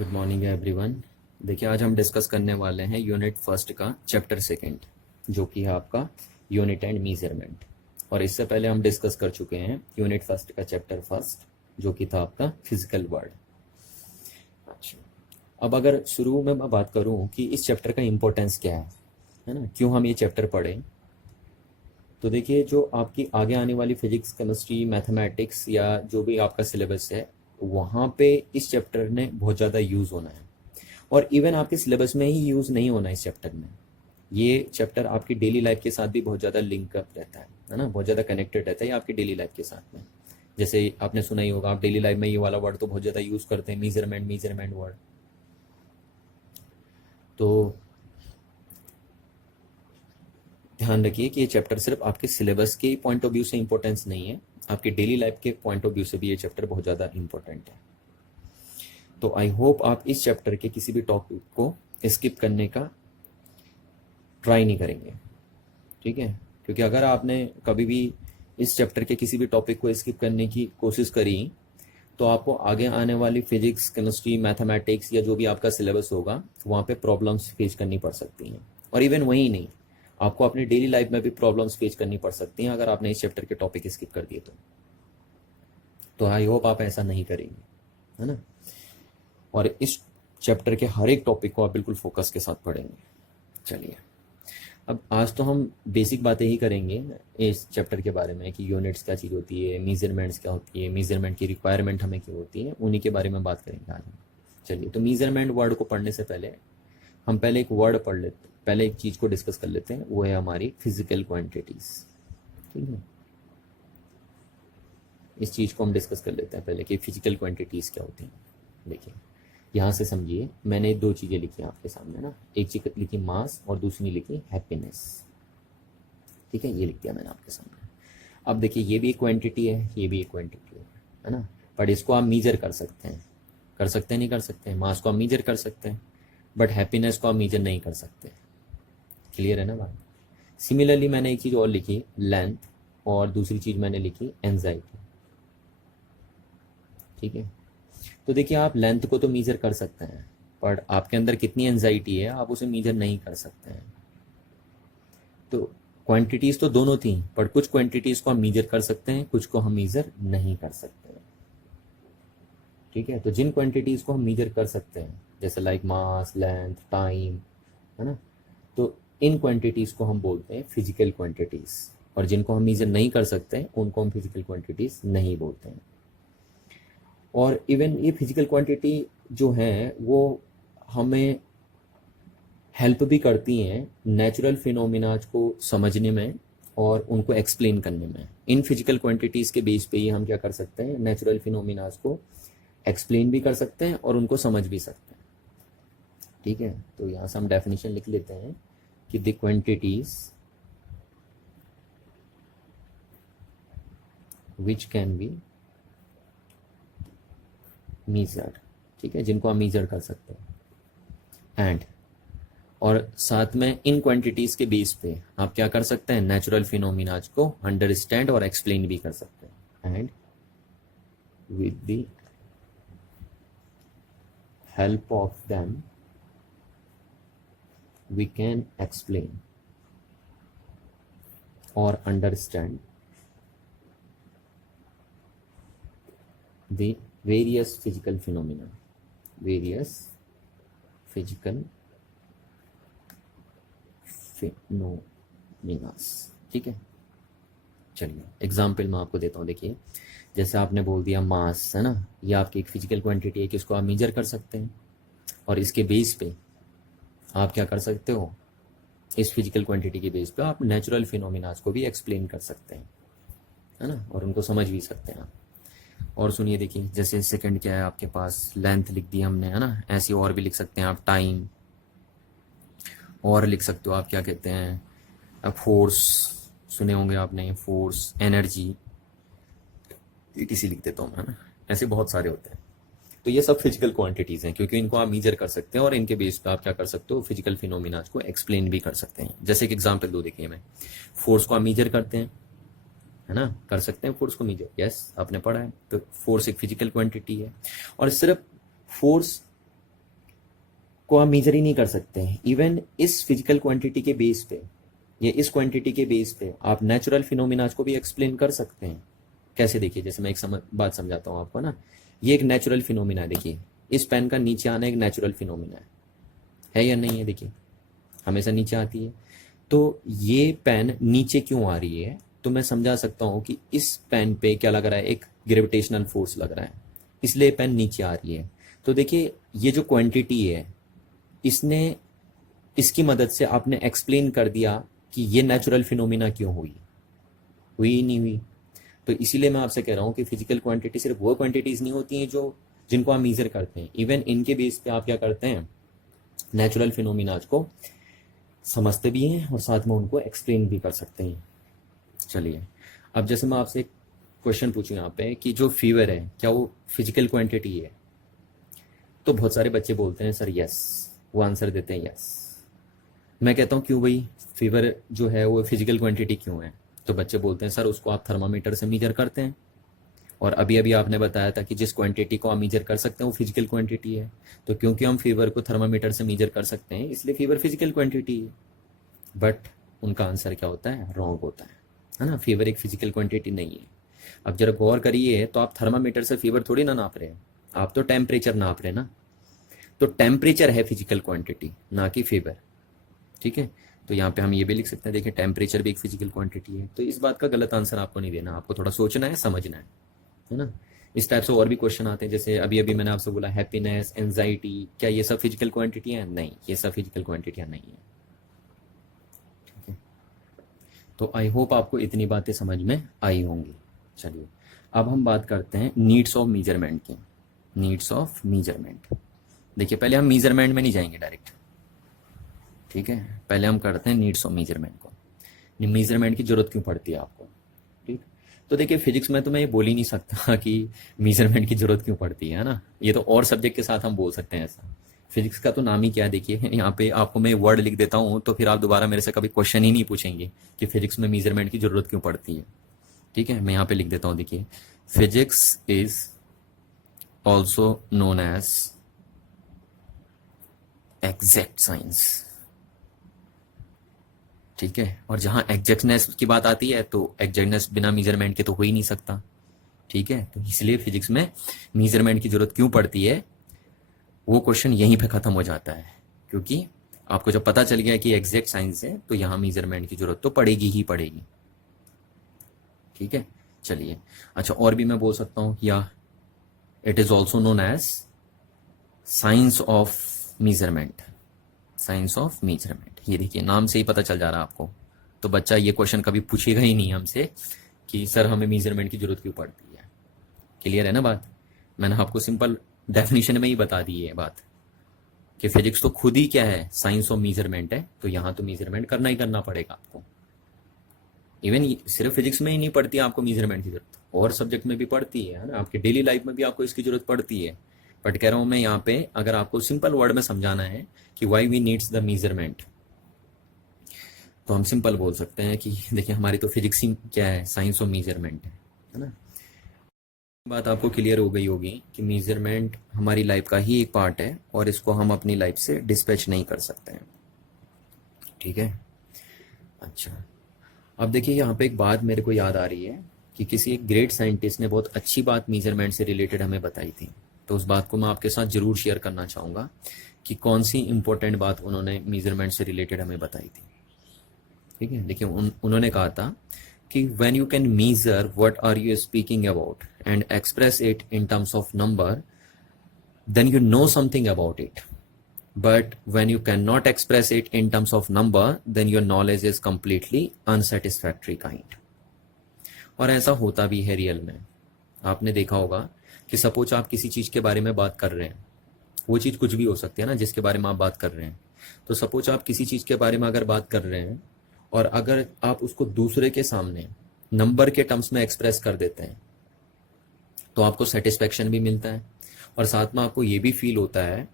Good morning everyone. देखिए, आज हम डिस्कस करने वाले हैं यूनिट फर्स्ट का चैप्टर सेकंड, जो कि है आपका यूनिट एंड मीजरमेंट। और इससे पहले हम डिस्कस कर चुके हैं यूनिट फर्स्ट का चैप्टर फर्स्ट, जो कि था आपका फिजिकल वर्ल्ड। अच्छा, अब अगर शुरू में मैं बात करूं कि इस चैप्टर का इम्पोर्टेंस क्या है ना, क्यों हम ये चैप्टर पढ़ें, तो देखिए, जो आपकी आगे आने वाली फिजिक्स, केमिस्ट्री, मैथमेटिक्स या जो भी आपका सिलेबस है, वहाँ पे इस चैप्टर ने बहुत ज़्यादा यूज़ होना है। और इवन आपके सिलेबस में ही यूज़ नहीं होना इस चैप्टर में। ये चैप्टर आपकी डेली लाइफ के साथ भी बहुत ज़्यादा लिंक अप रहता है ना, बहुत ज़्यादा कनेक्टेड रहता है ये आपकी डेली लाइफ के साथ में। जैसे आपने सुना ही होगा, आप डेली लाइफ में ये वाला वर्ड तो बहुत ज़्यादा यूज़ करते हैं, मीजरमेंट, मीजरमेंट वर्ड। तो ध्यान रखिए कि ये चैप्टर सिर्फ आपके सिलेबस के पॉइंट ऑफ व्यू से इंपॉर्टेंस नहीं है, आपकी डेली लाइफ के पॉइंट ऑफ व्यू से भी ये चैप्टर बहुत ज़्यादा इंपॉर्टेंट है। तो आई होप आप इस चैप्टर के किसी भी टॉपिक को स्किप करने का ट्राई नहीं करेंगे, ठीक है? क्योंकि अगर आपने कभी भी इस चैप्टर के किसी भी टॉपिक को स्किप करने की कोशिश करी, तो आपको आगे आने वाली फिजिक्स, केमिस्ट्री, मैथमेटिक्स या जो भी आपका सिलेबस होगा, वहाँ पे प्रॉब्लम्स फेस करनी पड़ सकती हैं। और इवन वही नहीं, आपको अपनी डेली लाइफ में भी प्रॉब्लम्स फेस करनी पड़ सकती हैं अगर आपने इस चैप्टर के टॉपिक स्किप कर दिए तो आई होप आप ऐसा नहीं करेंगे, है ना? और इस चैप्टर के हर एक टॉपिक को आप बिल्कुल फोकस के साथ पढ़ेंगे। चलिए, अब आज तो हम बेसिक बातें ही करेंगे इस चैप्टर के बारे में कि यूनिट्स क्या चीज़ होती है, मेजरमेंट्स क्या होती है, मेजरमेंट की रिक्वायरमेंट हमें क्यों होती है, उन्हीं के बारे में बात करेंगे आज हम। चलिए, तो मेजरमेंट वर्ड को पढ़ने से पहले हम पहले एक वर्ड पढ़ लेते, पहले एक चीज़ को डिस्कस कर लेते हैं, वो है हमारी फिजिकल क्वांटिटीज। ठीक है, इस चीज़ को हम डिस्कस कर लेते हैं पहले कि फिजिकल क्वांटिटीज़ क्या होती हैं। देखिए, यहाँ से समझिए, मैंने दो चीज़ें लिखी आपके सामने ना, एक चीज़ लिखी मास और दूसरी लिखी हैप्पीनेस। ठीक है, ये लिख दिया मैंने आपके सामने। अब देखिए, ये भी एक क्वांटिटी है, ये भी एक क्वांटिटी है ना, बट इसको आप मीजर कर सकते हैं, नहीं कर सकते हैं। मास को आप मीजर कर सकते हैं, बट हैप्पीनेस को आप मीजर नहीं कर सकते। क्लियर है ना बात? सिमिलरली मैंने एक चीज़ और लिखी, लेंथ, और दूसरी चीज़ मैंने लिखी एंजाइटी। ठीक है, तो देखिए, आप लेंथ को तो मीजर कर सकते हैं, पर आपके अंदर कितनी एंजाइटी है आप उसे मीजर नहीं कर सकते हैं। तो क्वांटिटीज तो दोनों थी, पर कुछ क्वांटिटीज को हम मीजर कर सकते हैं, कुछ को हम मीजर नहीं कर सकते हैं। ठीक है, तो जिन क्वांटिटीज को हम मीजर कर सकते हैं, जैसे लाइक मास, लेंथ, टाइम, है ना, तो इन क्वांटिटीज को हम बोलते हैं फिजिकल क्वांटिटीज, और जिनको हम मीजर नहीं कर सकते उनको हम फिजिकल क्वांटिटीज नहीं बोलते हैं। और इवन ये फिजिकल क्वांटिटी जो है वो हमें हेल्प भी करती हैं नेचुरल फिनोमिनाज को समझने में और उनको एक्सप्लेन करने में। इन फिजिकल क्वांटिटीज़ के बेस पे ही हम क्या कर सकते हैं, नेचुरल फिनोमिनाज को एक्सप्लेन भी कर सकते हैं और उनको समझ भी सकते हैं। ठीक है, तो यहाँ से हम डेफिनेशन लिख लेते हैं कि the quantities which can be measured, ठीक है, जिनको हम मीजर कर सकते हैं। एंड, और साथ में इन क्वांटिटीज के बेस पे आप क्या कर सकते हैं, नेचुरल फिनोमिनाज को अंडरस्टैंड और एक्सप्लेन भी कर सकते हैं। And with the help of them we can explain और understand the various physical phenomena, various physical phenomenas. ठीक है, चलिए एग्जाम्पल मैं आपको देता हूँ। देखिए, जैसे आपने बोल दिया मास, है ना, ये आपकी एक फिजिकल क्वांटिटी है कि उसको आप मेजर कर सकते हैं, और इसके बेस पे आप क्या कर सकते हो, इस फिजिकल क्वांटिटी के बेस पे आप नेचुरल फिनोमिनास को भी एक्सप्लेन कर सकते हैं, है ना, और उनको समझ भी सकते हैं आप। और सुनिए, देखिए, जैसे सेकंड क्या है आपके पास, लेंथ लिख दी हमने, है ना, ऐसी और भी लिख सकते हैं आप, टाइम, और लिख सकते हो आप क्या कहते हैं, अब फोर्स, सुने होंगे आपने, फोर्स, एनर्जी, किसी लिख देता हूँ मैं ना, ऐसे बहुत सारे होते हैं। तो ये सब फिजिकल क्वांटिटीज हैं, क्योंकि इनको आप मीजर कर सकते हैं और इनके बेस पे आप क्या कर सकते हो, फिजिकल फिनोमिनाज को एक्सप्लेन भी कर सकते हैं। जैसे एक एग्जांपल दो, देखिए, मैं फोर्स को आप मीजर करते हैं, है ना, कर सकते हैं फोर्स को मीजर, यस, आपने पढ़ा है। तो फोर्स एक फिजिकल क्वांटिटी है, और सिर्फ फोर्स को आप मेजर ही नहीं कर सकते हैं। इवन इस फिजिकल क्वांटिटी के बेस पे या इस क्वांटिटी के बेस पे आप नेचुरल फिनोमिनाज को भी एक्सप्लेन कर सकते हैं। कैसे? देखिए, जैसे मैं एक बात समझाता हूँ आपको ना। ये एक नेचुरल फिनोमिना है। देखिए, इस पेन का नीचे आना एक नेचुरल फिनोमिना है या नहीं है? देखिए, हमेशा नीचे आती है। तो ये पेन नीचे क्यों आ रही है? तो मैं समझा सकता हूँ कि इस पेन पे क्या लग रहा है, एक ग्रेविटेशनल फोर्स लग रहा है, इसलिए पेन नीचे आ रही है। तो देखिए, ये जो क्वांटिटी है, इसने इसकी मदद से आपने एक्सप्लेन कर दिया कि ये नेचुरल फिनोमिना क्यों हुई ही नहीं हुई। तो इसीलिए मैं आपसे कह रहा हूँ कि फिजिकल क्वांटिटी सिर्फ वो क्वांटिटीज नहीं होती हैं जो जिनको आप मीजर करते हैं। इवन इनके बेस पे आप क्या करते हैं, नेचुरल फिनोमिनाज को समझते भी हैं और साथ में उनको एक्सप्लेन भी कर सकते हैं। चलिए, अब जैसे मैं आपसे एक क्वेश्चन पूछूं यहाँ पे कि जो फीवर है क्या वो फिजिकल क्वांटिटी है? तो बहुत सारे बच्चे बोलते हैं सर यस, वो आंसर देते हैं यस। मैं कहता हूँ क्यों भाई, फीवर जो है वो फिजिकल क्वांटिटी क्यों है? तो बच्चे बोलते हैं सर उसको आप थर्मामीटर से मीजर करते हैं, और अभी अभी आपने बताया था कि जिस क्वांटिटी को आप मीजर कर सकते हैं वो फिजिकल क्वांटिटी है। तो क्योंकि हम फीवर को थर्मामीटर से मीजर कर सकते हैं इसलिए फीवर फिजिकल क्वांटिटी है। बट उनका आंसर क्या होता है? रॉन्ग होता है ना। फीवर एक फिजिकल क्वांटिटी नहीं है। अब जरा गौर करिए, तो आप थर्मामीटर से फीवर थोड़ी ना नाप रहे हैं, आप तो टेम्परेचर नाप रहे हैं ना। तो टेम्परेचर है फिजिकल क्वांटिटी, ना कि फीवर। ठीक है, तो यहाँ पे हम ये भी लिख सकते हैं, देखिए टेम्परेचर भी एक फिजिकल क्वांटिटी है। तो इस बात का गलत आंसर आपको नहीं देना, आपको थोड़ा सोचना है, समझना है ना। इस टाइप से और भी क्वेश्चन आते हैं, जैसे अभी अभी मैंने आपसे बोला हैप्पीनेस, एंजाइटी, क्या ये सब फिजिकल क्वांटिटी है? नहीं, ये सब फिजिकल क्वांटिटियाँ नहीं है। ठीक है, तो आई होप आपको इतनी बातें समझ में आई होंगी। चलिए, अब हम बात करते हैं नीड्स ऑफ मीजरमेंट की। नीड्स ऑफ मीजरमेंट, देखिए पहले हम मीजरमेंट में नहीं जाएंगे डायरेक्ट। ठीक है, पहले हम करते हैं नीड्स ऑफ मीजरमेंट को। मीजरमेंट की जरूरत क्यों पड़ती है आपको? ठीक, तो देखिए फिजिक्स में तो मैं ये बोल ही नहीं सकता कि मीजरमेंट की जरूरत क्यों पड़ती है ना। ये तो और सब्जेक्ट के साथ हम बोल सकते हैं ऐसा। फिजिक्स का तो नाम ही क्या है, देखिए यहाँ पे आपको मैं वर्ड लिख देता हूँ, तो फिर आप दोबारा मेरे से कभी क्वेश्चन ही नहीं पूछेंगे कि फिजिक्स में मीजरमेंट की जरूरत क्यों पड़ती है। ठीक है, मैं यहाँ पे लिख देता हूँ, देखिए physics is also known as exact science. ठीक है, और जहां एग्जैक्टनेस की बात आती है तो एग्जैक्टनेस बिना मेजरमेंट के तो हो ही नहीं सकता। ठीक है, तो इसलिए फिजिक्स में मेजरमेंट की जरूरत क्यों पड़ती है, वो क्वेश्चन यहीं पे खत्म हो जाता है। क्योंकि आपको जब पता चल गया कि एग्जैक्ट साइंस है तो यहां मेजरमेंट की जरूरत तो पड़ेगी ही पड़ेगी। ठीक है, चलिए, अच्छा और भी मैं बोल सकता हूं, या it is also known as science of measurement. Science of measurement, ये देखिए नाम से ही पता चल जा रहा है आपको। तो बच्चा ये क्वेश्चन कभी पूछेगा ही नहीं हमसे कि सर हमें मेजरमेंट की जरूरत क्यों पड़ती है। क्लियर है ना बात? मैंने आपको सिंपल डेफिनेशन में ही बता दी है बात कि फिजिक्स तो खुद ही क्या है, साइंस ऑफ मेजरमेंट है। तो यहां तो मेजरमेंट करना ही करना पड़ेगा आपको। इवन सिर्फ फिजिक्स में ही नहीं पड़ती है आपको मेजरमेंट की जरूरत, और सब्जेक्ट में भी पड़ती है ना। आपकी डेली लाइफ में भी आपको इसकी जरूरत पड़ती है। बट कह रहा हूं मैं यहाँ पे, अगर आपको सिंपल वर्ड में समझाना है कि why we needs the measurement, तो हम सिंपल बोल सकते हैं कि देखिए हमारी तो फिजिक्स ही क्या है, साइंस ऑफ मेजरमेंट है ना। बात आपको क्लियर हो गई होगी कि मेजरमेंट हमारी लाइफ का ही एक पार्ट है और इसको हम अपनी लाइफ से डिस्पैच नहीं कर सकते हैं। ठीक है, अच्छा अब देखिए यहाँ पे एक बात मेरे को याद आ रही है कि किसी एक ग्रेट साइंटिस्ट ने बहुत अच्छी बात मेजरमेंट से रिलेटेड हमें बताई थी। तो उस बात को मैं आपके साथ जरूर शेयर करना चाहूँगा कि कौन सी इंपॉर्टेंट बात उन्होंने मेजरमेंट से रिलेटेड हमें बताई थी। ठीक है, देखिए उन्होंने कहा था कि when you can measure what are you speaking about and express it in terms of number, then you know something about it. But when you cannot express it in terms of number, then your knowledge is completely unsatisfactory kind. और ऐसा होता भी है real में। आपने देखा होगा कि सपोज आप किसी चीज के बारे में बात कर रहे हैं, वो चीज कुछ भी हो सकती है ना जिसके बारे में आप बात कर रहे हैं। तो सपोज आप किसी चीज के बारे में अगर बात कर रहे हैं और अगर आप उसको दूसरे के सामने नंबर के टर्म्स में एक्सप्रेस कर देते हैं तो आपको सेटिस्फेक्शन भी मिलता है और साथ में आपको ये भी फील होता है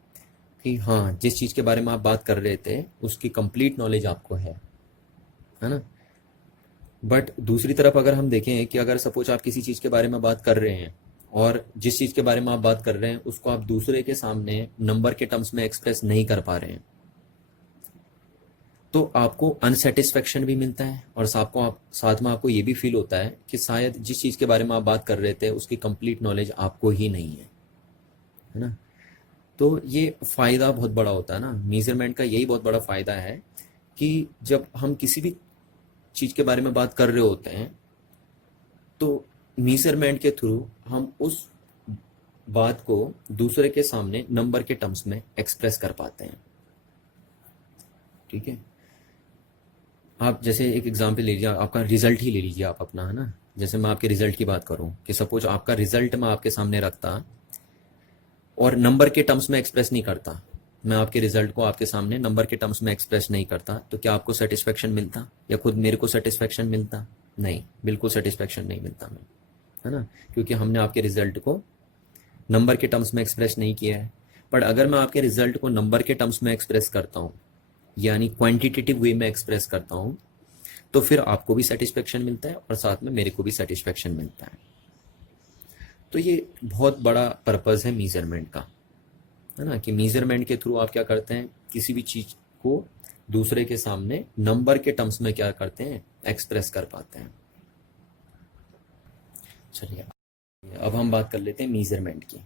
कि हाँ, जिस चीज के बारे में आप बात कर रहे थे उसकी कंप्लीट नॉलेज आपको है ना। बट दूसरी तरफ अगर हम देखें कि अगर सपोज आप किसी चीज के बारे में बात कर रहे हैं और जिस चीज़ के बारे में आप बात कर रहे हैं उसको आप दूसरे के सामने नंबर के टर्म्स में एक्सप्रेस नहीं कर पा रहे हैं, तो आपको अनसेटिस्फेक्शन भी मिलता है और साथ में आपको ये भी फील होता है कि शायद जिस चीज़ के बारे में आप बात कर रहे थे उसकी कंप्लीट नॉलेज आपको ही नहीं है ना। तो ये फ़ायदा बहुत बड़ा होता है ना, मेजरमेंट का यही बहुत बड़ा फ़ायदा है कि जब हम किसी भी चीज़ के बारे में बात कर रहे होते हैं तो मेजरमेंट के थ्रू हम उस बात को दूसरे के सामने नंबर के टर्म्स में एक्सप्रेस कर पाते हैं। ठीक है, आप जैसे एक एग्जांपल ले लीजिए, आपका रिजल्ट ही ले लीजिए आप अपना, है ना। जैसे मैं आपके रिजल्ट की बात करूं कि सपोज आपका रिजल्ट मैं आपके सामने रखता और नंबर के टर्म्स में एक्सप्रेस नहीं करता, मैं आपके रिजल्ट को आपके सामने नंबर के टर्म्स में एक्सप्रेस नहीं करता, तो क्या आपको सेटिस्फेक्शन मिलता या खुद मेरे को सेटिस्फेक्शन मिलता? नहीं, बिल्कुल सेटिस्फेक्शन नहीं मिलता मैं, है ना, क्योंकि हमने आपके रिजल्ट को नंबर के टर्म्स में एक्सप्रेस नहीं किया है। पर अगर मैं आपके रिजल्ट को नंबर के टर्म्स में एक्सप्रेस करता हूँ, यानी क्वांटिटेटिव वे में एक्सप्रेस करता हूँ, तो फिर आपको भी सेटिस्फेक्शन मिलता है और साथ में मेरे को भी सेटिस्फेक्शन मिलता है। तो ये बहुत बड़ा पर्पस है मेजरमेंट का, है ना, कि मेजरमेंट के थ्रू आप क्या करते हैं, किसी भी चीज को दूसरे के सामने नंबर के टर्म्स में क्या करते हैं, एक्सप्रेस कर पाते हैं। चलिए अब हम बात कर लेते हैं मेजरमेंट की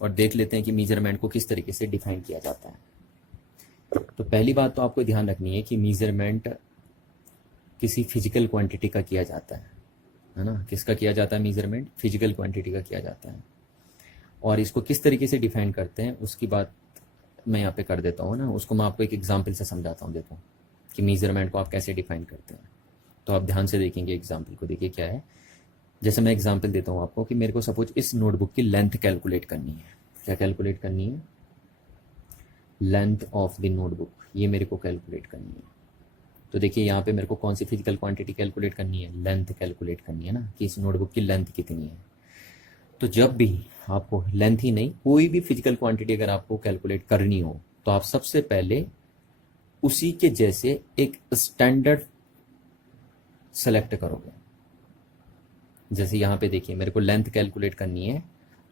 और देख लेते हैं कि मेजरमेंट को किस तरीके से डिफाइन किया जाता है। तो पहली बात तो आपको ध्यान रखनी है कि मेजरमेंट किसी फिजिकल क्वांटिटी का किया जाता है ना। किसका किया जाता है मेजरमेंट? फिजिकल क्वांटिटी का किया जाता है। और इसको किस तरीके से डिफाइन करते हैं उसकी बात मैं यहाँ पे कर देता हूँ ना, उसको मैं आपको एक एग्जाम्पल से समझाता हूँ। देखो कि मेजरमेंट को आप कैसे डिफाइन करते हैं, तो आप ध्यान से देखेंगे एग्जाम्पल को। देखिए क्या है, जैसे मैं एग्जाम्पल देता हूँ आपको कि मेरे को सपोज इस नोटबुक की लेंथ कैलकुलेट करनी है। क्या कैलकुलेट करनी है? लेंथ ऑफ द नोटबुक, ये मेरे को कैलकुलेट करनी है। तो देखिए यहाँ पे मेरे को कौन सी फिजिकल क्वांटिटी कैलकुलेट करनी है? लेंथ कैलकुलेट करनी है ना, कि इस नोटबुक की लेंथ कितनी है। तो जब भी आपको लेंथ ही नहीं, कोई भी फिजिकल क्वांटिटी अगर आपको कैलकुलेट करनी हो, तो आप सबसे पहले उसी के जैसे एक स्टैंडर्ड सेलेक्ट करोगे। जैसे यहाँ पे देखिए मेरे को लेंथ कैलकुलेट करनी है,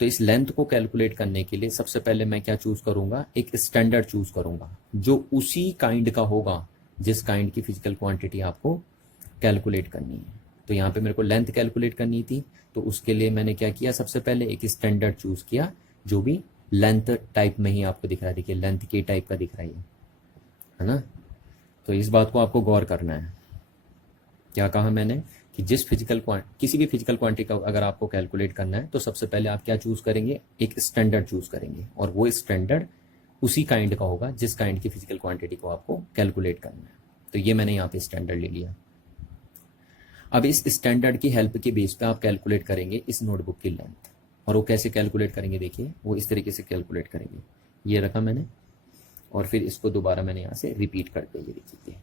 तो इस लेंथ को कैलकुलेट करने के लिए सबसे पहले मैं क्या चूज करूंगा? एक स्टैंडर्ड चूज करूंगा जो उसी काइंड का होगा जिस काइंड की फिजिकल क्वांटिटी आपको कैलकुलेट करनी है। तो यहाँ पे मेरे को लेंथ कैलकुलेट करनी थी, तो उसके लिए मैंने क्या किया, सबसे पहले एक स्टैंडर्ड चूज किया जो भी लेंथ टाइप में ही आपको दिख रहा है। देखिए लेंथ के टाइप का दिख रहा है ना। तो इस बात को आपको गौर करना है। क्या कहा मैंने कि किसी भी फिजिकल क्वांटिटी का अगर आपको कैलकुलेट करना है तो सबसे पहले आप क्या चूज करेंगे? एक स्टैंडर्ड चूज करेंगे, और वो स्टैंडर्ड उसी काइंड का होगा जिस काइंड की फिजिकल क्वांटिटी को आपको कैलकुलेट करना है। तो ये मैंने यहाँ पे स्टैंडर्ड ले लिया। अब इस स्टैंडर्ड की हेल्प के बेस पे आप कैलकुलेट करेंगे इस नोटबुक की लेंथ। और वो कैसे कैलकुलेट करेंगे? देखिए वो इस तरीके से कैलकुलेट करेंगे। ये रखा मैंने और फिर इसको दोबारा मैंने यहाँ से रिपीट करके ये देखिए,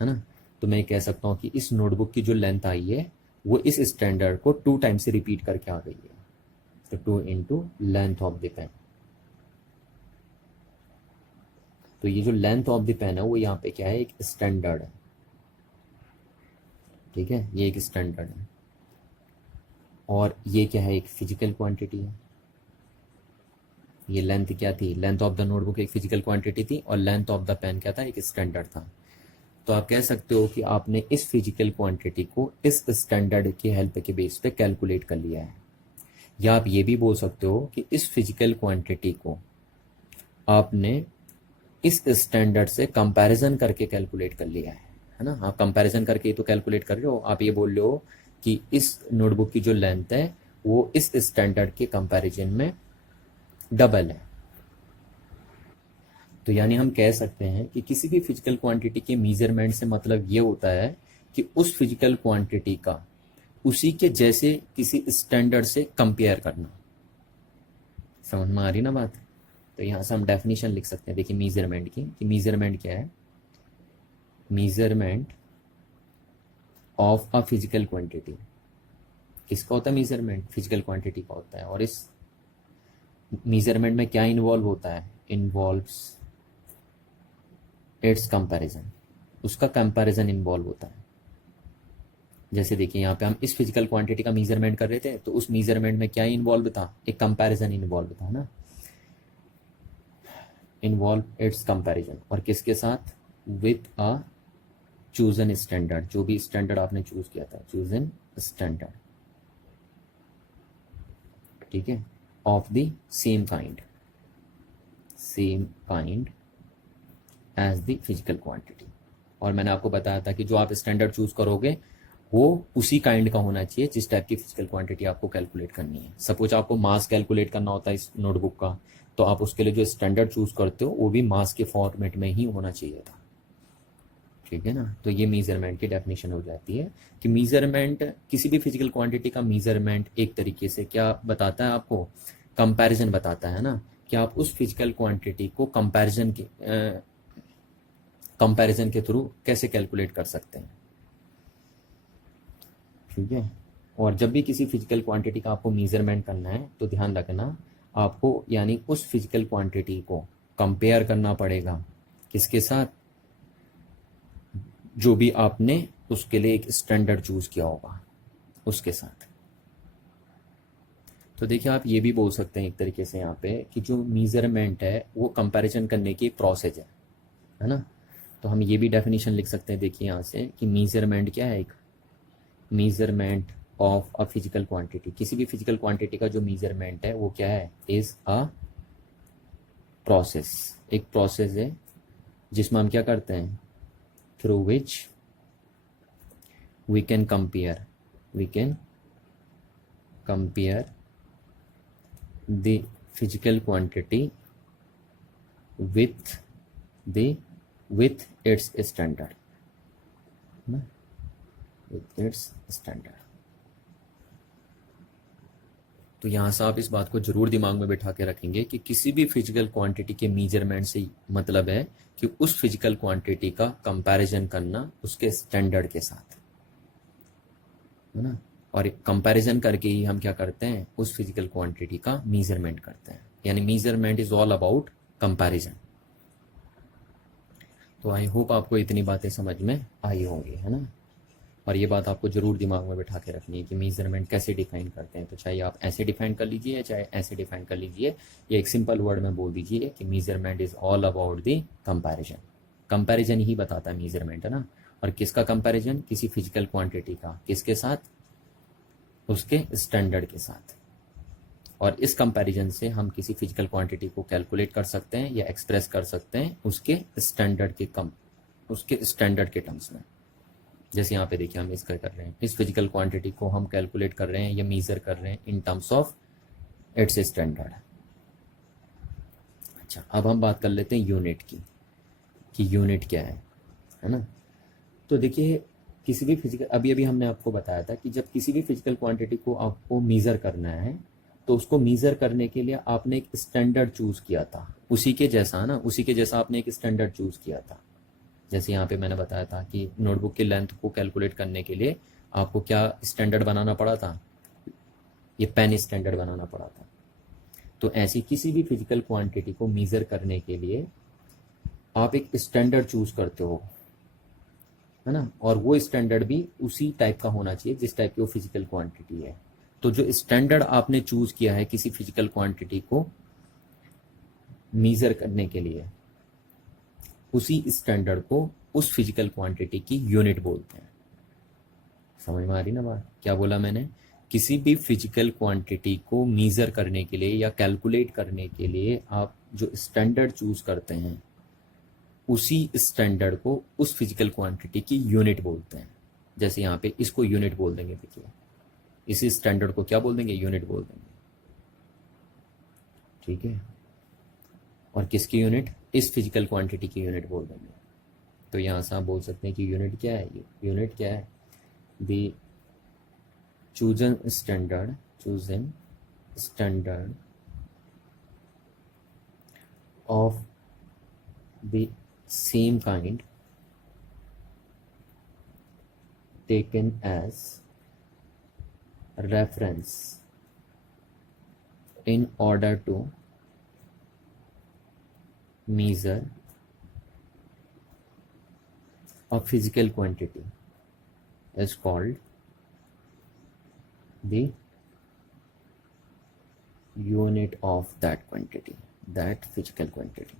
है ना। तो मैं कह सकता हूँ कि इस नोटबुक की जो लेंथ आई है वो इस स्टैंडर्ड को 2 टाइम से रिपीट करके आ गई है। तो 2 into length of the pen. तो ये जो लेंथ ऑफ द पेन है वो यहाँ पे क्या है? एक स्टैंडर्ड है। ठीक है, ये एक स्टैंडर्ड है। और ये क्या है? एक फिजिकल क्वांटिटी है। ये लेंथ क्या थी? लेंथ ऑफ द नोटबुक एक फिजिकल क्वांटिटी थी और लेंथ ऑफ द पेन क्या था? एक स्टैंडर्ड था। तो आप कह सकते हो कि आपने इस फिजिकल क्वांटिटी को इस स्टैंडर्ड की हेल्प के बेस पे कैलकुलेट कर लिया है। या आप ये भी बोल सकते हो कि इस फिजिकल क्वांटिटी को आपने इस स्टैंडर्ड से कंपैरिजन करके कैलकुलेट कर लिया है ना। आप कंपैरिजन करके ही तो कैलकुलेट कर रहे हो। आप ये बोल रहे हो कि इस नोटबुक की जो लेंथ है वो इस स्टैंडर्ड के कंपैरिजन में डबल है। तो यानी हम कह सकते हैं कि किसी भी फिजिकल क्वांटिटी के मेजरमेंट से मतलब ये होता है कि उस फिजिकल क्वांटिटी का उसी के जैसे किसी स्टैंडर्ड से कंपेयर करना। समझ में आ रही ना बात? तो यहाँ से हम डेफिनेशन लिख सकते हैं। देखिए मेजरमेंट की, कि मेजरमेंट क्या है? Measurement of a physical quantity. किसका होता है मेजरमेंट? फिजिकल क्वांटिटी का होता है। और इस मेजरमेंट में क्या इन्वॉल्व होता है? Involves it's comparison. उसका कंपैरिजन इन्वॉल्व होता है। जैसे देखिए यहाँ पे हम इस फिजिकल क्वांटिटी का मीजरमेंट कर रहे थे, तो उस मीजरमेंट में क्या इन्वॉल्व था, एक कंपैरिजन इन्वॉल्व था ना, इन्वॉल्व इट्स कंपैरिजन, और किसके साथ, विथ अ चूजन स्टैंडर्ड, जो भी स्टैंडर्ड आपने चूज किया था, चूजन स्टैंडर्ड, ठीक है, of the same kind as the physical quantity. और मैंने आपको बताया था कि जो आप स्टैंडर्ड चूज करोगे वो उसी काइंड का होना चाहिए जिस टाइप की फिजिकल क्वांटिटी आपको कैलकुलेट करनी है। सपोज आपको मास कैलकुलेट करना होता है इस नोटबुक का, तो आप उसके लिए जो स्टैंडर्ड चूज करते हो वो भी मास के फॉर्मेट में ही होना चाहिए था, ठीक है ना। तो ये मीजरमेंट की डेफिनेशन हो जाती है कि मीजरमेंट, किसी भी फिजिकल क्वांटिटी का मीजरमेंट एक तरीके से क्या बताता है आपको, कंपैरिजन बताता है ना, कि आप उस फिजिकल क्वांटिटी को कंपैरिजन के थ्रू कैसे कैलकुलेट कर सकते हैं, ठीक है। और जब भी किसी फिजिकल क्वांटिटी का आपको मीजरमेंट करना है तो ध्यान रखना, आपको यानी उस फिजिकल क्वांटिटी को कंपेयर करना पड़ेगा किसके साथ, जो भी आपने उसके लिए एक स्टैंडर्ड चूज किया होगा उसके साथ। तो देखिए आप ये भी बोल सकते हैं एक तरीके से यहाँ पे कि जो मीजरमेंट है वो कंपैरिजन करने की प्रोसेस है ना। तो हम ये भी डेफिनेशन लिख सकते हैं, देखिए यहाँ से कि मीजरमेंट क्या है, एक measurement of a physical quantity, किसी भी फिजिकल क्वांटिटी का जो मीजरमेंट है वो क्या है, इज अ प्रोसेस, एक प्रोसेस है जिसमें हम क्या करते हैं, through which we can compare the physical quantity with its standard, with its standard. तो यहाँ से आप इस बात को जरूर दिमाग में बिठा के रखेंगे कि किसी भी फिजिकल क्वांटिटी के मेजरमेंट से मतलब है कि उस फिजिकल क्वांटिटी का कंपैरिजन करना उसके स्टैंडर्ड के साथ, है ना। और कंपैरिजन करके ही हम क्या करते हैं, उस फिजिकल क्वांटिटी का मेजरमेंट करते हैं, यानी measurement is all about comparison. तो आई होप आपको इतनी बातें समझ में आई होंगी, है ना। और ये बात आपको जरूर दिमाग में बिठा के रखनी है कि मेजरमेंट कैसे डिफाइन करते हैं। तो चाहे आप ऐसे डिफाइन कर लीजिए चाहे ऐसे डिफाइन कर लीजिए, ये एक सिंपल वर्ड में बोल दीजिए कि measurement is all about the comparison. Comparison ही बताता है मेजरमेंट, है ना। और किसका कंपैरिजन, किसी फिजिकल क्वांटिटी का, किसके साथ, उसके स्टैंडर्ड के साथ। और इस कंपैरिजन से हम किसी फिजिकल क्वांटिटी को कैलकुलेट कर सकते हैं या एक्सप्रेस कर सकते हैं उसके स्टैंडर्ड के टर्म्स में। जैसे यहाँ पे देखिए हम इसका कर रहे हैं, इस फिजिकल क्वांटिटी को हम कैलकुलेट कर रहे हैं या मेजर कर रहे हैं in terms of its standard. अच्छा, अब हम बात कर लेते हैं यूनिट की, कि यूनिट क्या है ना। तो देखिए किसी भी फिजिकल, अभी हमने आपको बताया था कि जब किसी भी फिजिकल क्वांटिटी को आपको मेजर करना है तो उसको मेजर करने के लिए आपने एक स्टैंडर्ड चूज किया था, उसी के जैसा ना, उसी के जैसा आपने एक स्टैंडर्ड चूज किया था। जैसे यहाँ पे मैंने बताया था कि नोटबुक की लेंथ को कैलकुलेट करने के लिए आपको क्या स्टैंडर्ड बनाना पड़ा था, ये पेन स्टैंडर्ड बनाना पड़ा था। तो ऐसी किसी भी फिजिकल क्वांटिटी को मेजर करने के लिए आप एक स्टैंडर्ड चूज करते हो, है ना। और वो स्टैंडर्ड भी उसी टाइप का होना चाहिए जिस टाइप की वो फिजिकल क्वांटिटी है। तो जो स्टैंडर्ड आपने चूज किया है किसी फिजिकल क्वांटिटी को मेजर करने के लिए, उसी स्टैंडर्ड को उस फिजिकल क्वांटिटी की यूनिट बोलते हैं। समझ में आ रही ना बात, क्या बोला मैंने, किसी भी फिजिकल क्वांटिटी को मेजर करने के लिए या कैलकुलेट करने के लिए आप जो स्टैंडर्ड चूज करते हैं उसी स्टैंडर्ड को उस फिजिकल क्वांटिटी की यूनिट बोलते हैं। जैसे यहाँ पे इसको यूनिट बोल देंगे, देखिए इसी स्टैंडर्ड को क्या बोल देंगे, यूनिट बोल देंगे, ठीक है। और किसकी यूनिट, इस फिजिकल क्वांटिटी की यूनिट बोल देंगे। तो यहाँ से आप बोल सकते हैं कि यूनिट क्या है, यूनिट क्या है, the chosen standard of the same kind taken as reference in order to measure a physical quantity is called the unit of that quantity, that physical quantity.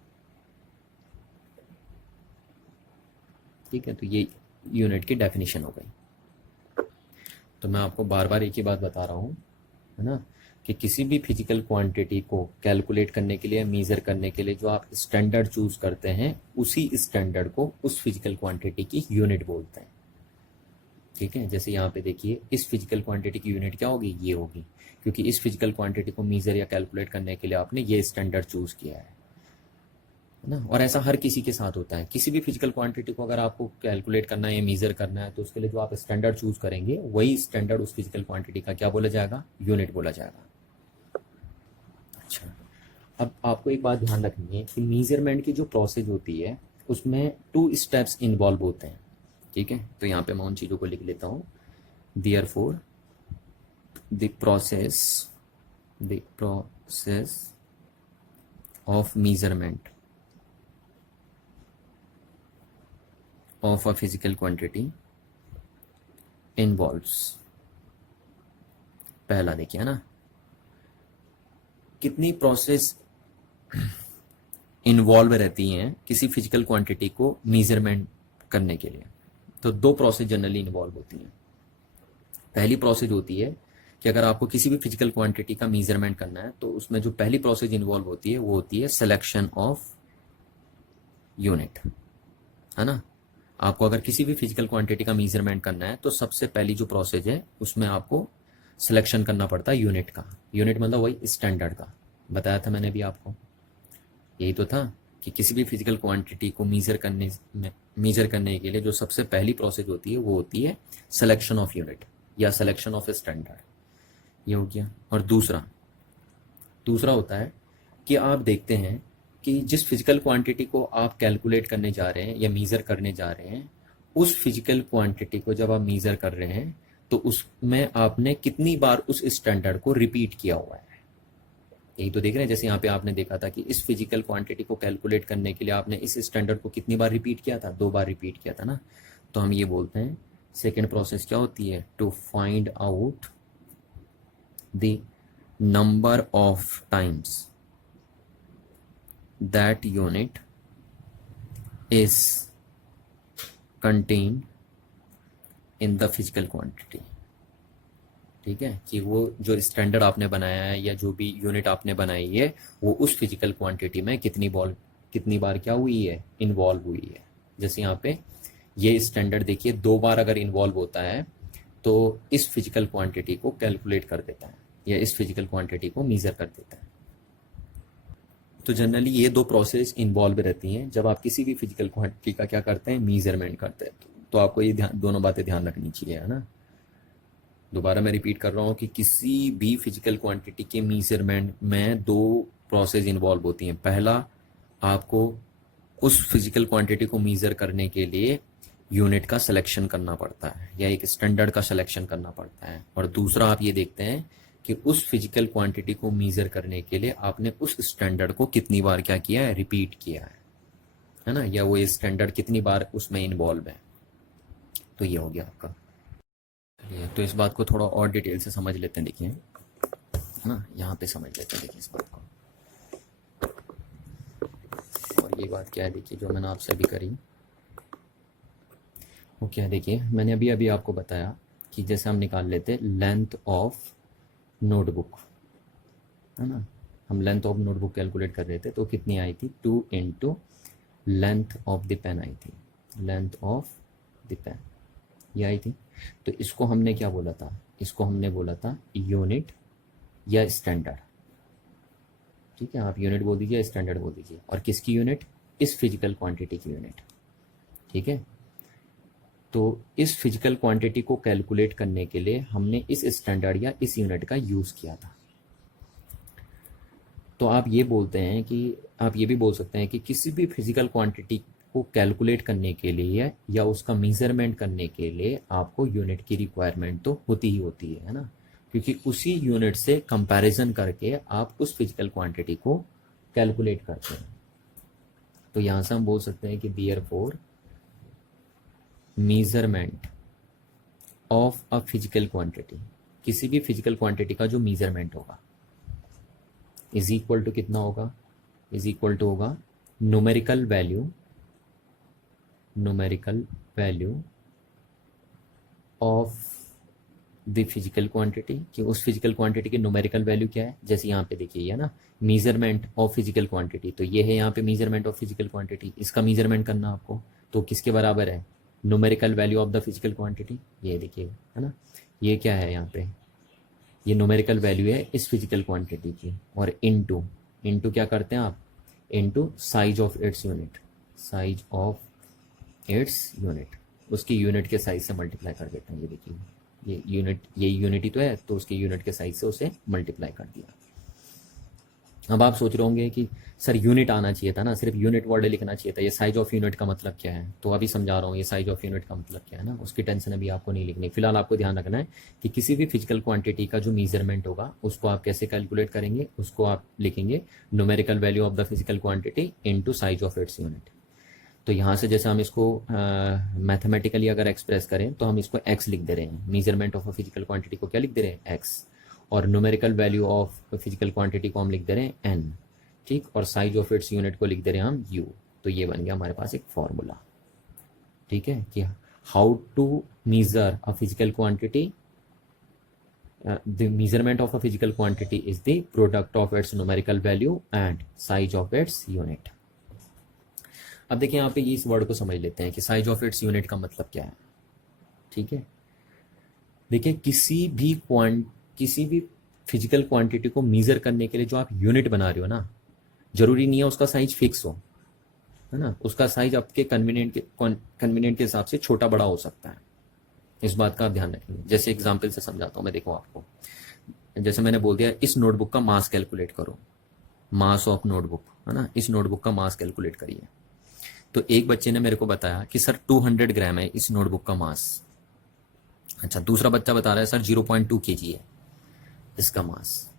ठीक है, तो ये यूनिट की डेफिनेशन हो गई। तो मैं आपको बार बार एक ही बात बता रहा हूँ, है ना, कि किसी भी फिजिकल क्वांटिटी को कैलकुलेट करने के लिए, मेज़र करने के लिए जो आप स्टैंडर्ड चूज करते हैं, उसी स्टैंडर्ड को उस फिजिकल क्वांटिटी की यूनिट बोलते हैं। ठीक है, जैसे यहाँ पे देखिए, इस फिजिकल क्वांटिटी की यूनिट क्या होगी, ये होगी, क्योंकि इस फिजिकल क्वांटिटी को मेज़र या कैलकुलेट करने के लिए आपने ये स्टैंडर्ड चूज किया है ना। और ऐसा हर किसी के साथ होता है। किसी भी फिजिकल क्वांटिटी को अगर आपको कैलकुलेट करना है या मेजर करना है, तो उसके लिए जो आप स्टैंडर्ड चूज करेंगे, वही स्टैंडर्ड उस फिजिकल क्वांटिटी का क्या बोला जाएगा, यूनिट बोला जाएगा। अच्छा, अब आपको एक बात ध्यान रखनी है कि मेजरमेंट की जो प्रोसेस होती है उसमें 2 स्टेप्स इन्वॉल्व होते हैं। ठीक है, तो यहाँ पे मैं उन चीज़ों को लिख लेता हूँ। Therefore the process of measurement of a physical quantity involves, पहला देखिए, है ना, कितनी प्रोसेस इन्वॉल्व रहती हैं किसी फिजिकल क्वांटिटी को मेजरमेंट करने के लिए। तो 2 प्रोसेस जनरली इन्वॉल्व होती हैं। पहली प्रोसेस होती है कि अगर आपको किसी भी फिजिकल क्वांटिटी का मेजरमेंट करना है, तो उसमें जो पहली प्रोसेस इन्वॉल्व होती है वो होती है सिलेक्शन ऑफ यूनिट, है ना। आपको अगर किसी भी फिजिकल क्वांटिटी का मेजरमेंट करना है, तो सबसे पहली जो प्रोसेस है उसमें आपको सिलेक्शन करना पड़ता है यूनिट का। यूनिट मतलब वही स्टैंडर्ड का, बताया था मैंने भी आपको, यही तो था कि किसी भी फिजिकल क्वांटिटी को मेजर करने के लिए जो सबसे पहली प्रोसेस होती है वो होती है सिलेक्शन ऑफ यूनिट या सिलेक्शन ऑफ स्टैंडर्ड, ये हो गया। और दूसरा होता है कि आप देखते हैं कि जिस फिजिकल क्वांटिटी को आप कैलकुलेट करने जा रहे हैं या मेज़र करने जा रहे हैं, उस फिजिकल क्वांटिटी को जब आप मेज़र कर रहे हैं, तो उसमें आपने कितनी बार उस स्टैंडर्ड को रिपीट किया हुआ है, यही तो देख रहे हैं। जैसे यहाँ पे आपने देखा था कि इस फिजिकल क्वांटिटी को कैलकुलेट करने के लिए आपने इस स्टैंडर्ड को कितनी बार रिपीट किया था, 2 बार रिपीट किया था ना। तो हम ये बोलते हैं सेकेंड प्रोसेस क्या होती है, to find out the number of times that unit is contained in the physical quantity। ठीक है, कि वो जो स्टैंडर्ड आपने बनाया है या जो भी यूनिट आपने बनाई है, वो उस फिजिकल क्वांटिटी में कितनी बार क्या हुई है, इन्वॉल्व हुई है। जैसे यहाँ पे ये स्टैंडर्ड देखिए, 2 बार अगर इन्वॉल्व होता है तो इस फिजिकल क्वांटिटी को कैलकुलेट कर देता है या इस फिजिकल क्वांटिटी को मेजर कर देता है। तो जनरली ये 2 प्रोसेस इन्वॉल्व रहती हैं जब आप किसी भी फिजिकल क्वांटिटी का क्या करते हैं, मेजरमेंट करते हैं। तो आपको ये दोनों बातें ध्यान रखनी चाहिए, है ना। दोबारा मैं रिपीट कर रहा हूँ कि किसी भी फिजिकल क्वांटिटी के मेजरमेंट में 2 प्रोसेस इन्वॉल्व होती हैं। पहला, आपको उस फिजिकल क्वांटिटी को मेजर करने के लिए यूनिट का सिलेक्शन करना पड़ता है या एक स्टैंडर्ड का सिलेक्शन करना पड़ता है। और दूसरा, आप ये देखते हैं कि उस फिजिकल क्वांटिटी को मेजर करने के लिए आपने उस स्टैंडर्ड को कितनी बार क्या किया है, रिपीट किया है ना, या वो स्टैंडर्ड कितनी बार उसमें इन्वॉल्व है। तो ये हो गया आपका। तो इस बात को थोड़ा और डिटेल से समझ लेते हैं, देखिए, है ना, यहाँ पे समझ लेते हैं, देखिए इस बात को। और ये बात क्या है, देखिए, जो मैंने आपसे अभी करी वो क्या है, देखिए, मैंने अभी आपको बताया कि जैसे हम निकाल लेते लेंथ ऑफ नोटबुक, है ना। हम लेंथ ऑफ नोटबुक कैलकुलेट कर रहे थे, तो कितनी आई थी, 2 into length of the pen आई थी, लेंथ ऑफ द पेन ये आई थी। तो इसको हमने क्या बोला था, इसको हमने बोला था यूनिट या स्टैंडर्ड। ठीक है, आप यूनिट बोल दीजिए, स्टैंडर्ड बोल दीजिए। और किसकी यूनिट, इस फिजिकल क्वांटिटी की यूनिट। ठीक है, तो इस फिजिकल क्वांटिटी को कैलकुलेट करने के लिए हमने इस स्टैंडर्ड या इस यूनिट का यूज़ किया था। तो आप ये बोलते हैं कि आप ये भी बोल सकते हैं कि किसी भी फिजिकल क्वांटिटी को कैलकुलेट करने के लिए या उसका मेजरमेंट करने के लिए आपको यूनिट की रिक्वायरमेंट तो होती ही होती है ना, क्योंकि उसी यूनिट से कंपैरिजन करके आप उस फिजिकल क्वांटिटी को कैलकुलेट करते हैं। तो यहाँ से हम बोल सकते हैं कि therefore measurement of a physical quantity किसी भी फिजिकल क्वांटिटी का जो मीजरमेंट होगा इज इक्वल टू कितना होगा, इज इक्वल टू होगा numerical value, numerical value of the physical quantity, कि उस फिजिकल क्वांटिटी की न्यूमेरिकल वैल्यू क्या है। जैसे यहाँ पे देखिए ये ना मीजरमेंट ऑफ फिजिकल क्वांटिटी, तो ये है यहाँ पे मीजरमेंट ऑफ फिजिकल क्वांटिटी, इसका मीजरमेंट करना आपको, तो किसके बराबर है, numerical value of the physical quantity. ये देखिए है ना, ये क्या है यहाँ पे, ये न्यूमेरिकल वैल्यू है इस फिजिकल क्वांटिटी की, और इनटू, इनटू क्या करते हैं आप, into size of its unit, size of its unit, उसकी यूनिट के साइज से मल्टीप्लाई कर देते हैं। ये देखिए ये यूनिट, ये यूनिट ही तो है, तो उसके यूनिट के साइज से उसे मल्टीप्लाई कर दिया। अब आप सोच रहे होंगे कि सर यूनिट आना चाहिए था ना, सिर्फ यूनिट वर्ड लिखना चाहिए था, ये साइज ऑफ यूनिट का मतलब क्या है। तो अभी समझा रहा हूँ ये साइज ऑफ यूनिट का मतलब क्या है ना, उसकी टेंशन अभी आपको नहीं लिखनी। फिलहाल आपको ध्यान रखना है कि किसी भी फिजिकल क्वांटिटी का जो मीजरमेंट होगा उसको आप कैसे कैलकुलेट करेंगे, उसको आप लिखेंगे numerical value of the physical quantity into size of its unit. तो यहाँ से जैसे हम इसको मैथमेटिकली अगर एक्सप्रेस करें तो हम इसको x लिख दे रहे हैं, measurement of a physical quantity को क्या लिख दे रहे हैं, x, और numerical value of physical quantity को हम लिख दे रहे हैं n, ठीक, और साइज ऑफ इट्स यूनिट को लिख दे रहे हैं हम u। तो ये बन गया हमारे पास एक फॉर्मूला, ठीक है, कि how to measure a physical quantity, the measurement of a physical quantity is the product of its numerical value and size of its unit. अब देखिए यहाँ पे ये इस वर्ड को समझ लेते हैं कि साइज ऑफ इट्स यूनिट का मतलब क्या है, ठीक है। देखिए किसी भी फिजिकल क्वांटिटी को मीजर करने के लिए जो आप यूनिट बना रहे हो ना, जरूरी नहीं है उसका साइज फिक्स हो, है ना, उसका साइज आपके कन्वीनियंट के हिसाब से छोटा बड़ा हो सकता है, इस बात का आप ध्यान रखेंगे। जैसे एग्जाम्पल से समझाता हूँ मैं, देखो आपको, जैसे मैंने बोल दिया इस नोटबुक का मास कैलकुलेट करो, मास ऑफ नोटबुक, है ना, इस नोटबुक का मास कैलकुलेट करिए। तो एक बच्चे ने मेरे को बताया कि सर 200 ग्राम है इस नोटबुक का मास। अच्छा, दूसरा बच्चा बता रहा है सर 0.2 kg है इसका मास।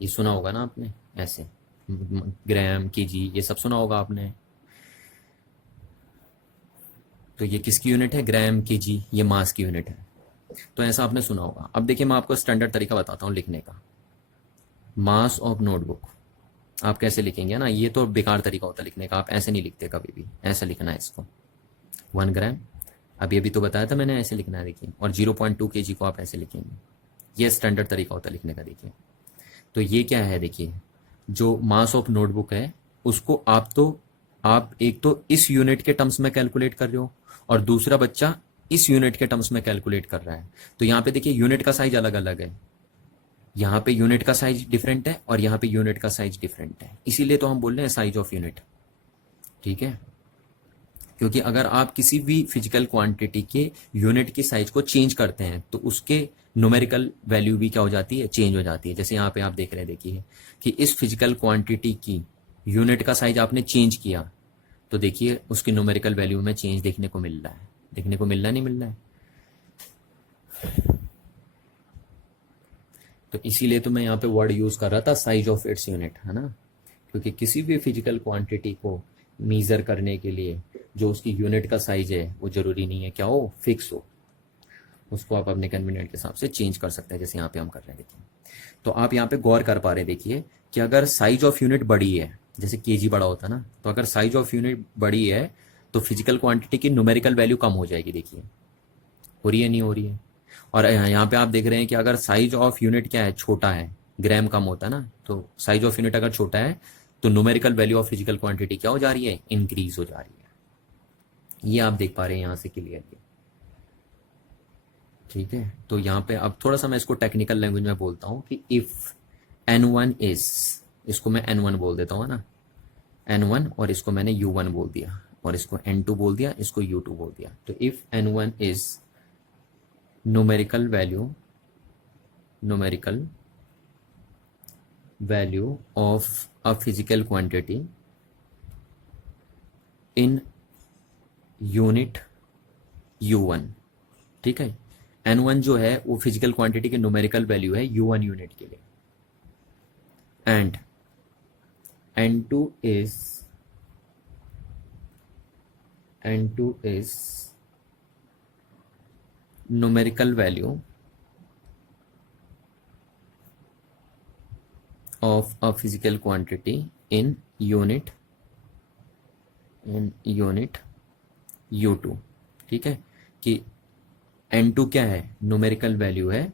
ये सुना होगा ना आपने, ऐसे ग्राम केजी ये सब सुना होगा आपने। तो ये किसकी यूनिट है, ग्राम केजी, ये मास की यूनिट है। तो ऐसा आपने सुना होगा। अब देखिए मैं आपको स्टैंडर्ड तरीका बताता हूँ लिखने का। मास ऑफ नोटबुक आप कैसे लिखेंगे ना, ये तो बेकार तरीका होता है लिखने का, आप ऐसे नहीं लिखते कभी भी, ऐसे लिखना है इसको 1 ग्राम, अभी अभी तो बताया था मैंने ऐसे लिखना है देखिए, और 0.2 kg को आप ऐसे लिखेंगे, ये स्टैंडर्ड तरीका होता है लिखने का। देखिए तो ये क्या है, देखिए जो मास ऑफ नोटबुक है उसको आप एक तो इस यूनिट के टर्म्स में कैलकुलेट कर रहे हो, और दूसरा बच्चा इस यूनिट के टर्म्स में कैलकुलेट कर रहा है। तो यहाँ पे देखिए यूनिट का साइज अलग अलग है, यहाँ पे यूनिट का साइज डिफरेंट है और यहाँ पे यूनिट का साइज डिफरेंट है, इसीलिए तो हम बोल रहे हैं साइज ऑफ यूनिट, ठीक है। क्योंकि अगर आप किसी भी फिजिकल क्वांटिटी के यूनिट की साइज को चेंज करते हैं तो उसके न्यूमेरिकल वैल्यू भी क्या हो जाती है, चेंज हो जाती है। जैसे यहाँ पे आप देख रहे हैं, देखिए कि इस फिजिकल क्वांटिटी की यूनिट का साइज आपने चेंज किया, तो देखिए उसकी न्यूमेरिकल वैल्यू में चेंज देखने को मिल रहा है, देखने को मिल रहा है, नहीं मिल रहा है। तो इसीलिए तो मैं यहाँ पे वर्ड यूज कर रहा था साइज ऑफ इट्स यूनिट, है ना, क्योंकि किसी भी फिजिकल क्वांटिटी को मीजर करने के लिए जो उसकी यूनिट का साइज है वो जरूरी नहीं है क्या हो, फिक्स हो, उसको आप अपने कन्वीनियंट के हिसाब से चेंज कर सकते हैं, जैसे यहाँ पे हम कर रहे हैं। देखिए तो आप यहाँ पे गौर कर पा रहे हैं, देखिए कि अगर साइज ऑफ यूनिट बड़ी है, जैसे केजी बड़ा होता है ना, तो अगर साइज ऑफ यूनिट बड़ी है तो फिजिकल क्वांटिटी की न्यूमेरिकल वैल्यू कम हो जाएगी। देखिए हो रही है, नहीं हो रही है। और यहाँ पे आप देख रहे हैं कि अगर साइज ऑफ यूनिट क्या है, छोटा है, ग्राम कम होता है ना, तो साइज ऑफ यूनिट अगर छोटा है तो numerical value of physical quantity क्या हो जा रही है, इंक्रीज हो जा रही है। ये आप देख पा रहे हैं यहाँ से क्लियरली, ठीक है। तो यहाँ पे अब थोड़ा सा मैं इसको टेक्निकल लैंग्वेज में बोलता हूँ कि इफ n1 इज, इसको मैं n1 बोल देता हूँ ना, n1, और इसको मैंने u1 बोल दिया, और इसको n2 बोल दिया, इसको u2 बोल दिया। तो if n1 is numerical value of a physical quantity in unit u1, ठीक है। n1 जो है वो फिजिकल क्वांटिटी की न्यूमेरिकल वैल्यू है u1 यूनिट के लिए, and n2 is numerical value of a physical quantity in unit U2, ठीक है, कि N2 क्या है, न्यूमेरिकल वैल्यू है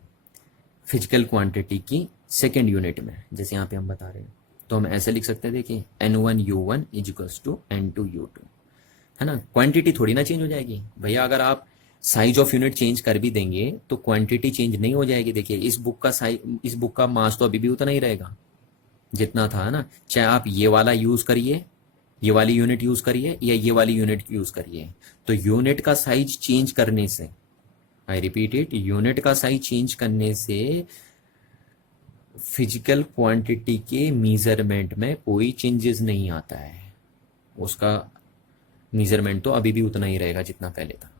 फिजिकल क्वांटिटी की सेकेंड यूनिट में, जैसे यहाँ पे हम बता रहे हैं। तो हम ऐसे लिख सकते हैं, देखिए N1U1 is equals to N2U2, है ना। क्वांटिटी थोड़ी ना चेंज हो जाएगी भैया, अगर आप साइज ऑफ यूनिट चेंज कर भी देंगे तो क्वांटिटी चेंज नहीं हो जाएगी। देखिए इस बुक का मास तो अभी भी उतना ही रहेगा जितना था, है ना। चाहे आप ये वाला यूज करिए, ये वाली यूनिट यूज करिए, या ये वाली यूनिट यूज करिए, तो यूनिट का साइज चेंज करने से, आई रिपीट इट, यूनिट का साइज चेंज करने से फिजिकल क्वांटिटी के मेजरमेंट में कोई चेंजेस नहीं आता है। उसका मेजरमेंट तो अभी भी उतना ही रहेगा जितना पहले था,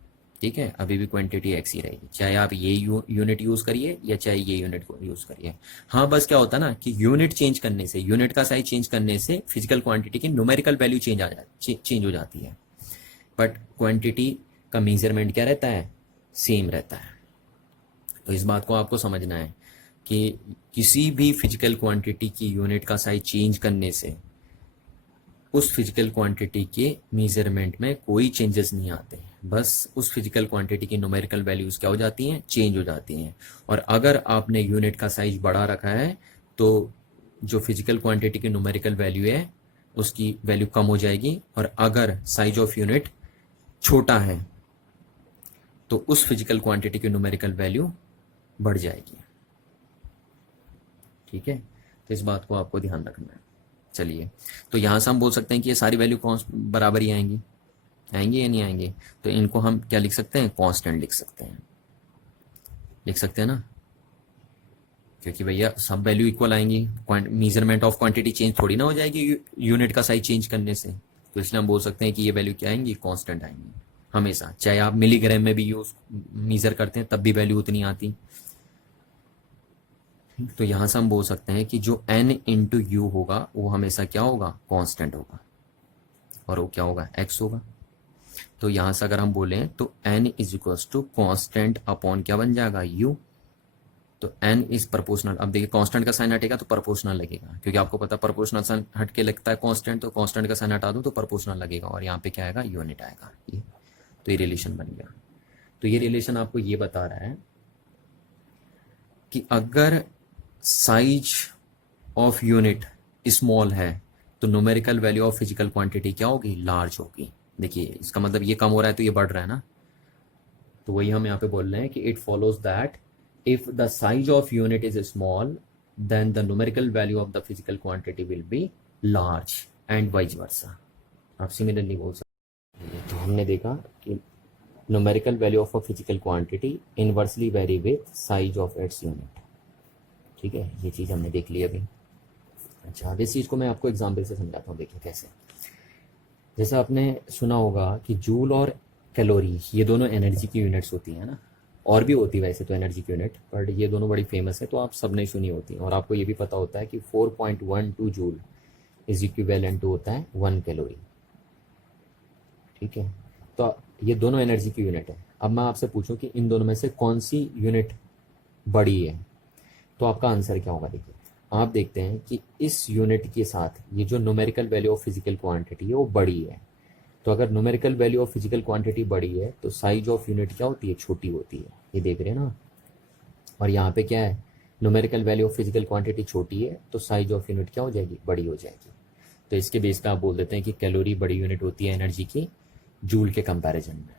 ठीक है। अभी भी क्वांटिटी एक्स ही रहेगी, चाहे आप ये यूनिट यूज करिए या चाहे ये यूनिट को यूज करिए। हाँ, बस क्या होता है ना कि यूनिट चेंज करने से, यूनिट का साइज चेंज करने से फिजिकल क्वांटिटी की न्यूमेरिकल वैल्यू चेंज हो जाती है, बट क्वांटिटी का मेजरमेंट क्या रहता है, सेम रहता है। तो इस बात को आपको समझना है कि किसी भी फिजिकल क्वांटिटी की यूनिट का साइज चेंज करने से उस फिजिकल क्वांटिटी के मेजरमेंट में कोई चेंजेस नहीं आते, बस उस फिजिकल क्वांटिटी की न्यूमेरिकल वैल्यूज क्या हो जाती हैं, चेंज हो जाती हैं। और अगर आपने यूनिट का साइज बढ़ा रखा है तो जो फिजिकल क्वांटिटी की न्यूमेरिकल वैल्यू है उसकी वैल्यू कम हो जाएगी, और अगर साइज ऑफ यूनिट छोटा है तो उस फिजिकल क्वांटिटी की न्यूमेरिकल वैल्यू बढ़ जाएगी, ठीक है। तो इस बात को आपको ध्यान रखना है। चलिए, तो यहां से हम बोल सकते हैं कि ये सारी वैल्यू बराबर ही आएंगी या नहीं आएंगी, तो इनको हम क्या लिख सकते हैं, कांस्टेंट लिख सकते हैं ना, क्योंकि भैया सब वैल्यू इक्वल आएंगी। मेजरमेंट ऑफ क्वांटिटी चेंज थोड़ी ना हो जाएगी यूनिट का साइज चेंज करने से, तो इसलिए हम बोल सकते हैं कि ये वैल्यू क्या आएंगी, कांस्टेंट आएंगी हमेशा। चाहे आप मिलीग्राम में भी यूज मेजर करते हैं तब भी वैल्यू उतनी आती। तो यहां से हम बोल सकते हैं कि जो n इंटू यू होगा वो हमेशा क्या होगा, कांस्टेंट होगा, और वो क्या होगा, x होगा। तो यहां से अगर हम बोलें तो n is equals to constant upon क्या बन जाएगा, u। तो n इज प्रोपोर्शनल। अब देखिए कांस्टेंट का साइन हटेगा तो प्रोपोर्शनल लगेगा, क्योंकि आपको पता प्रोपोर्शनल साइन हट के लगता है कांस्टेंट, तो कांस्टेंट का साइन हटा दूं तो प्रोपोर्शनल लगेगा, और यहाँ पे क्या आएगा, यूनिट आएगा। ये तो ये रिलेशन बन गया। तो ये रिलेशन आपको ये बता रहा है कि अगर साइज ऑफ यूनिट स्मॉल है तो numerical value of physical quantity क्या होगी, लार्ज होगी। देखिए इसका मतलब ये कम हो रहा है तो ये बढ़ रहा है ना, तो वही हम यहाँ पे बोल रहे हैं कि it follows that if the size of unit is small then the numerical value of the physical quantity will be large and vice versa. आप सिमिलरली बोल सकते हैं। तो हमने देखा कि numerical value of a physical quantity inversely vary with size of its unit, ठीक है। ये चीज़ हमने देख ली अभी। अच्छा, अब इस चीज़ को मैं आपको एग्जाम्पल से समझाता हूँ। देखिए कैसे, जैसे आपने सुना होगा कि जूल और कैलोरी ये दोनों एनर्जी की यूनिट्स होती हैं ना, और भी होती है वैसे तो एनर्जी की यूनिट, बट ये दोनों बड़ी फेमस है तो आप सब ने सुनी होती हैं। और आपको ये भी पता होता है कि 4.12 जूल इज इक्विवेलेंट टू होता है 1 कैलोरी, ठीक है। तो ये दोनों एनर्जी की यूनिट है। अब मैं आपसे पूछूं कि इन दोनों में से कौन सी यूनिट बड़ी है, तो आपका आंसर क्या होगा। देखिए आप देखते हैं कि इस यूनिट के साथ ये जो numerical value of physical quantity है वो बड़ी है, तो अगर numerical value of physical quantity बड़ी है तो साइज ऑफ यूनिट क्या होती है, छोटी होती है। ये देख रहे हैं ना, और यहाँ पे क्या है, numerical value of physical quantity छोटी है तो साइज ऑफ यूनिट क्या हो जाएगी, बड़ी हो जाएगी। तो इसके बेस पे आप बोल देते हैं कि कैलोरी बड़ी यूनिट होती है एनर्जी की जूल के कंपैरिजन में,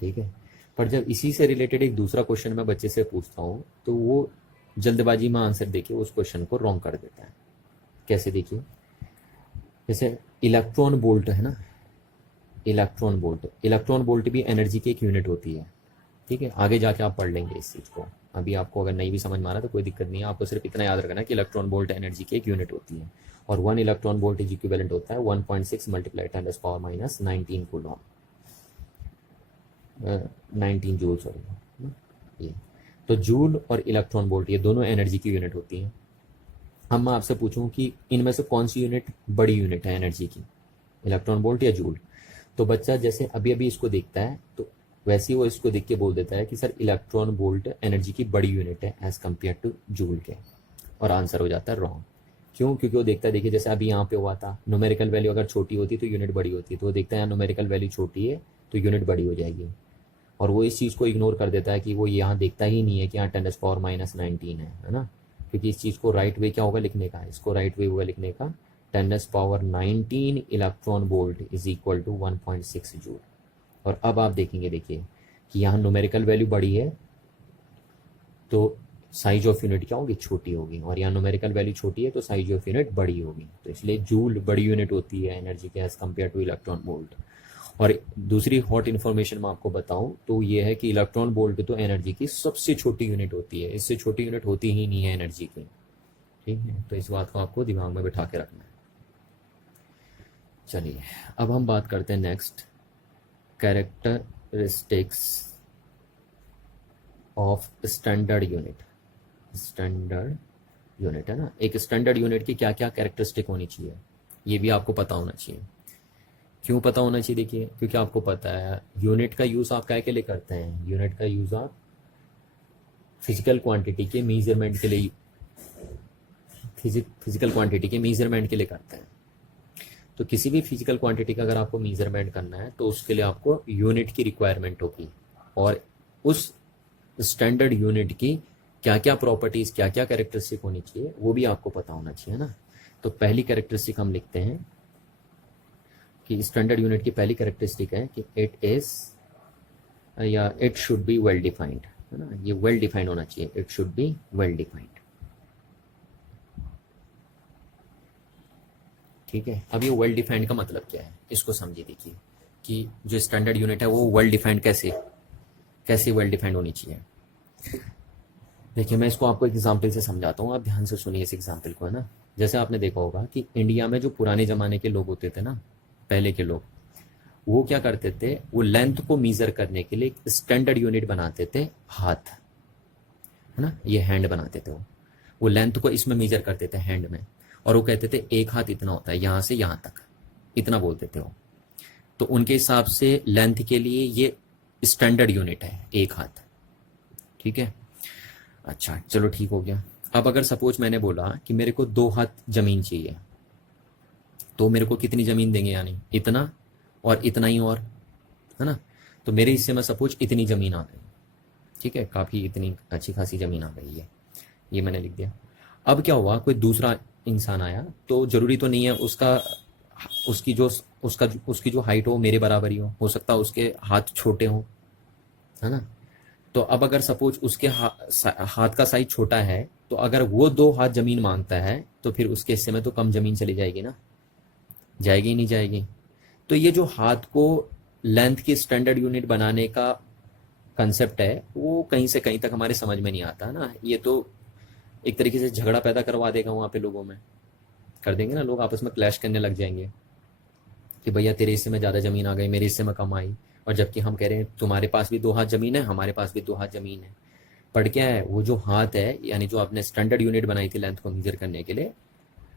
ठीक है। पर जब इसी से रिलेटेड एक दूसरा क्वेश्चन मैं बच्चे से पूछता हूँ तो वो जल्दबाजी में आंसर देके उस क्वेश्चन को रॉन्ग कर देता है। कैसे, देखिए जैसे इलेक्ट्रॉन वोल्ट है ना, इलेक्ट्रॉन वोल्ट भी एनर्जी की एक यूनिट होती है, ठीक है। आगे जाके आप पढ़ लेंगे इस चीज़ को, अभी आपको अगर नहीं भी समझ में आ रहा तो कोई दिक्कत नहीं है। आपको सिर्फ इतना याद रखना कि इलेक्ट्रॉन वोल्ट एनर्जी की एक यूनिट होती है, और 1 इलेक्ट्रॉन वोल्ट इज इक्विवेलेंट होता है 1.6 मल्टीप्लाई 10⁻⁻19 कूलॉम, 19 जूल, सॉरी ये। तो जूल और इलेक्ट्रॉन वोल्ट ये दोनों एनर्जी की यूनिट होती हैं। अब मैं आपसे पूछूं कि इनमें से कौन सी यूनिट बड़ी यूनिट है एनर्जी की, इलेक्ट्रॉन वोल्ट या जूल। तो बच्चा जैसे अभी अभी इसको देखता है तो वैसे ही वो इसको देख के बोल देता है कि सर इलेक्ट्रॉन वोल्ट एनर्जी की बड़ी यूनिट है एज कम्पेयर टू जूल के, और आंसर हो जाता है रॉन्ग। क्यों? क्योंकि वो देखता है, देखिए जैसे अभी यहाँ पे हुआ था, न्यूमेरिकल वैल्यू अगर छोटी होती तो यूनिट बड़ी होती, तो वो देखता है यहाँ न्यूमेरिकल वैल्यू छोटी है तो यूनिट बड़ी हो जाएगी, और वो इस चीज़ को इग्नोर कर देता है कि वो यहाँ देखता ही नहीं है कि यहाँ 10⁻⁻19 है ना। क्योंकि इस चीज़ को राइट वे क्या होगा लिखने का, इसको राइट वे होगा लिखने का 10⁻19 electron volt is equal to 1.6 joule. और अब आप देखेंगे, देखिए कि यहाँ न्यूमेरिकल वैल्यू बड़ी है तो साइज ऑफ यूनिट क्या होगी, छोटी होगी, और यहाँ न्यूमेरिकल वैल्यू छोटी है तो साइज ऑफ यूनिट बड़ी होगी, तो इसलिए जूल बड़ी यूनिट होती है एनर्जी के as compare to electron volt. और दूसरी हॉट इन्फॉर्मेशन मैं आपको बताऊं तो ये है कि इलेक्ट्रॉन वोल्ट तो एनर्जी की सबसे छोटी यूनिट होती है, इससे छोटी यूनिट होती ही नहीं है एनर्जी की, ठीक है। तो इस बात को आपको दिमाग में बिठा के रखना है। चलिए अब हम बात करते हैं next, characteristics of standard unit. Standard unit है ना, एक स्टैंडर्ड यूनिट की क्या क्या कैरेक्टरिस्टिक होनी चाहिए ये भी आपको पता होना चाहिए। क्यों पता होना चाहिए? देखिए क्योंकि आपको पता है यूनिट का यूज़ आप क्या के लिए करते हैं, यूनिट का यूज़ आप फिजिकल क्वांटिटी के मेजरमेंट के लिए, फिजिकल क्वांटिटी के मेजरमेंट के लिए करते हैं। तो किसी भी फिजिकल क्वांटिटी का अगर आपको मेजरमेंट करना है तो उसके लिए आपको यूनिट की रिक्वायरमेंट होगी, और उस स्टैंडर्ड यूनिट की क्या क्या प्रॉपर्टीज़, क्या क्या कैरेक्टरिस्टिक होनी चाहिए वो भी आपको पता होना चाहिए ना। तो पहली कैरेक्टरिस्टिक हम लिखते हैं कि स्टैंडर्ड यूनिट की पहली कैरेक्टरिस्टिक है कि इट इज या it should be well defined, है ना, ये वेल डिफाइंड होना चाहिए, it should be well defined, ठीक है। अब ये वेल डिफाइंड का मतलब क्या है इसको समझिए। देखिए कि जो स्टैंडर्ड यूनिट है वो वेल डिफाइंड कैसे वेल डिफाइंड होनी चाहिए। देखिए मैं इसको आपको एक एग्जाम्पल से समझाता हूँ, आप ध्यान से सुनिए इस एग्जाम्पल को, है ना। जैसे आपने देखा होगा कि इंडिया में जो पुराने ज़माने के लोग होते थे ना, पहले के लोग, वो क्या करते थे, वो लेंथ को मीज़र करने के लिए एक स्टैंडर्ड यूनिट बनाते थे, हाथ, है ना, ये हैंड बनाते थे। वो लेंथ को इसमें मीज़र करते थे हैंड में, और वो कहते थे एक हाथ इतना होता है, यहाँ से यहाँ तक इतना बोलते थे वो। तो उनके हिसाब से लेंथ के लिए ये स्टैंडर्ड यूनिट है एक हाथ, ठीक है। अच्छा चलो ठीक हो गया। अब अगर सपोज मैंने बोला कि मेरे को 2 हाथ जमीन चाहिए, तो मेरे को कितनी जमीन देंगे, यानी इतना और इतना ही, और है ना। तो मेरे हिस्से में सपोज इतनी जमीन आ गई, ठीक है, काफ़ी इतनी अच्छी खासी जमीन आ गई है, ये मैंने लिख दिया। अब क्या हुआ, कोई दूसरा इंसान आया, तो जरूरी तो नहीं है उसकी जो हाइट हो मेरे बराबर ही हो सकता है उसके हाथ छोटे हों, है ना। तो अब अगर सपोज उसके हाथ का साइज छोटा है, तो अगर वो 2 हाथ जमीन मांगता है तो फिर उसके हिस्से में तो कम जमीन चली जाएगी ना, जाएगी नहीं जाएगी। तो ये जो हाथ को लेंथ की स्टैंडर्ड यूनिट बनाने का कंसेप्ट है वो कहीं से कहीं तक हमारे समझ में नहीं आता ना। ये तो एक तरीके से झगड़ा पैदा करवा देगा वहाँ पे, लोगों में कर देंगे ना, लोग आपस में क्लैश करने लग जाएंगे कि भैया तेरे हिस्से में ज़्यादा ज़मीन आ गई, मेरे हिस्से में कम आई, और जबकि हम कह रहे हैं तुम्हारे पास भी 2 हाथ ज़मीन है, हमारे पास भी 2 हाथ ज़मीन है। पर क्या है, वो जो हाथ है, यानी जो आपने स्टैंडर्ड यूनिट बनाई थी लेंथ को मेजर करने के लिए,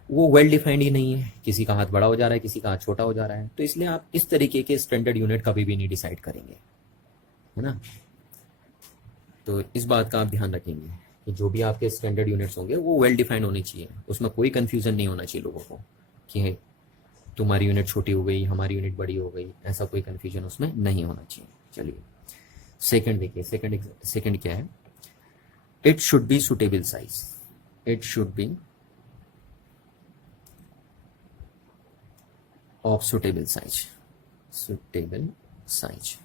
वो वेल डिफाइंड ही नहीं है, किसी का हाथ बड़ा हो जा रहा है, किसी का हाथ छोटा हो जा रहा है। तो इसलिए आप इस तरीके के स्टैंडर्ड यूनिट कभी भी नहीं डिसाइड करेंगे, है ना। तो इस बात का आप ध्यान रखेंगे कि जो भी आपके स्टैंडर्ड यूनिट्स होंगे वो वेल डिफाइंड होनी चाहिए, उसमें कोई कंफ्यूजन नहीं होना चाहिए लोगों को कि तुम्हारी यूनिट छोटी हो गई, हमारी यूनिट बड़ी हो गई, ऐसा कोई कंफ्यूजन उसमें नहीं होना चाहिए। चलिए सेकंड देखिए, सेकंड क्या है, it should be suitable size, it should be of suitable size, suitable size,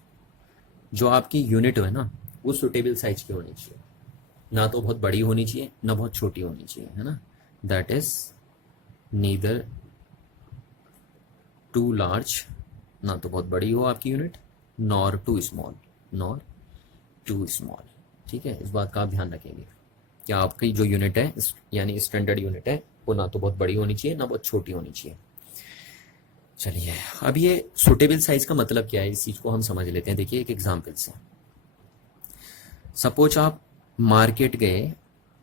जो आपकी यूनिट है ना वो सुटेबल साइज की होनी चाहिए, ना तो बहुत बड़ी होनी चाहिए ना बहुत छोटी होनी चाहिए, है ना। That is neither too large, ना तो बहुत बड़ी हो आपकी unit, nor too small, nor too small, ठीक है। इस बात का आप ध्यान रखेंगे कि आपकी जो यूनिट है यानी स्टैंडर्ड यूनिट है वो ना तो बहुत बड़ी होनी चाहिए ना बहुत छोटी होनी चाहिए। चलिए अब ये सुटेबल साइज का मतलब क्या है इस चीज को हम समझ लेते हैं। देखिए एक एग्जांपल से, सपोज आप मार्केट गए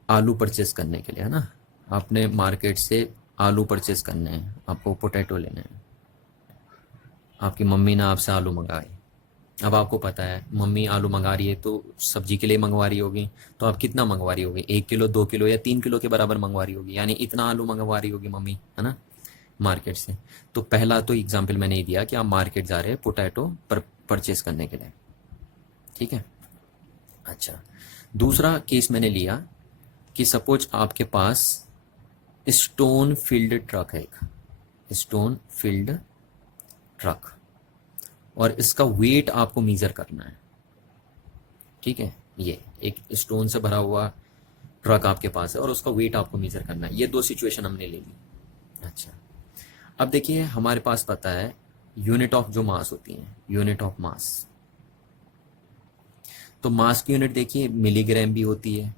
आलू परचेस करने के लिए, है ना, आपने मार्केट से आलू परचेस करने हैं, आपको पोटैटो लेने हैं, आपकी मम्मी ने आपसे आलू मंगाए, अब आपको पता है मम्मी आलू मंगा रही है तो सब्जी के लिए मंगवा रही होगी, तो आप कितना मंगवा रही होगी, 1 किलो 2 किलो या 3 किलो के बराबर मंगवा रही होगी, यानी इतना आलू मंगवा रही होगी मम्मी, है ना, मार्केट से। तो पहला तो एग्जाम्पल मैंने ये दिया कि आप मार्केट जा रहे हैं पोटैटो पर परचेस करने के लिए, ठीक है। अच्छा, दूसरा केस मैंने लिया कि सपोज आपके पास स्टोन फील्ड ट्रक है, एक स्टोन फील्ड ट्रक, और इसका वेट आपको मेजर करना है, ठीक है। ये एक स्टोन से भरा हुआ ट्रक आपके पास है और उसका वेट आपको मेजर करना है। ये दो सिचुएशन हमने ले ली। अच्छा, अब देखिए हमारे पास पता है यूनिट ऑफ जो मास होती है, यूनिट ऑफ मास, तो मास की यूनिट देखिए मिलीग्राम भी होती है,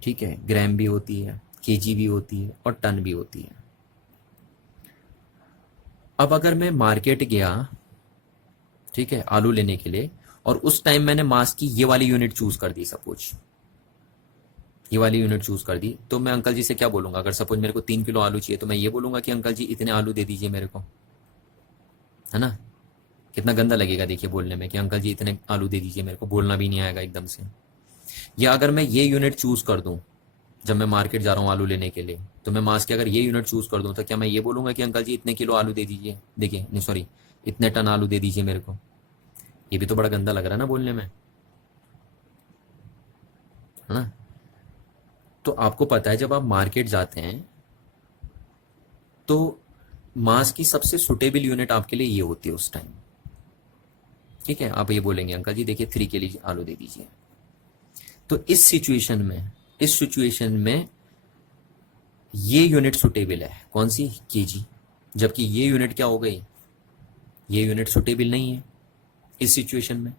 ठीक है, ग्राम भी होती है, केजी भी होती है और टन भी होती है। अब अगर मैं मार्केट गया, ठीक है, आलू लेने के लिए, और उस टाइम मैंने मास की ये वाली यूनिट चूज कर दी, सपोज ये वाली यूनिट चूज कर दी, तो मैं अंकल जी से क्या बोलूंगा? अगर सपोज मेरे को 3 किलो आलू चाहिए तो मैं ये बोलूंगा कि अंकल जी इतने आलू दे दीजिए मेरे को, है ना। कितना गंदा लगेगा देखिए बोलने में कि अंकल जी इतने आलू दे दीजिए मेरे को, बोलना भी नहीं आएगा एकदम से। या अगर मैं ये यूनिट चूज कर दूं जब मैं मार्केट जा रहा हूँ आलू लेने के लिए, तो मैं मास के अगर ये यूनिट चूज कर दूं तो क्या मैं ये बोलूंगा कि अंकल जी इतने किलो आलू दे दीजिए, देखिए नहीं सॉरी इतने टन आलू दे दीजिए मेरे को? ये भी तो बड़ा गंदा लग रहा है ना बोलने में, है ना। तो आपको पता है जब आप मार्केट जाते हैं तो मास की सबसे सुटेबल यूनिट आपके लिए ये होती है उस टाइम, ठीक है। आप ये बोलेंगे अंकल जी देखिए 3 किलो आलू दे दीजिए। तो इस सिचुएशन में ये यूनिट सुटेबल है, कौन सी? केजी। जबकि ये यूनिट क्या हो गई? ये यूनिट सुटेबल नहीं है इस सिचुएशन में।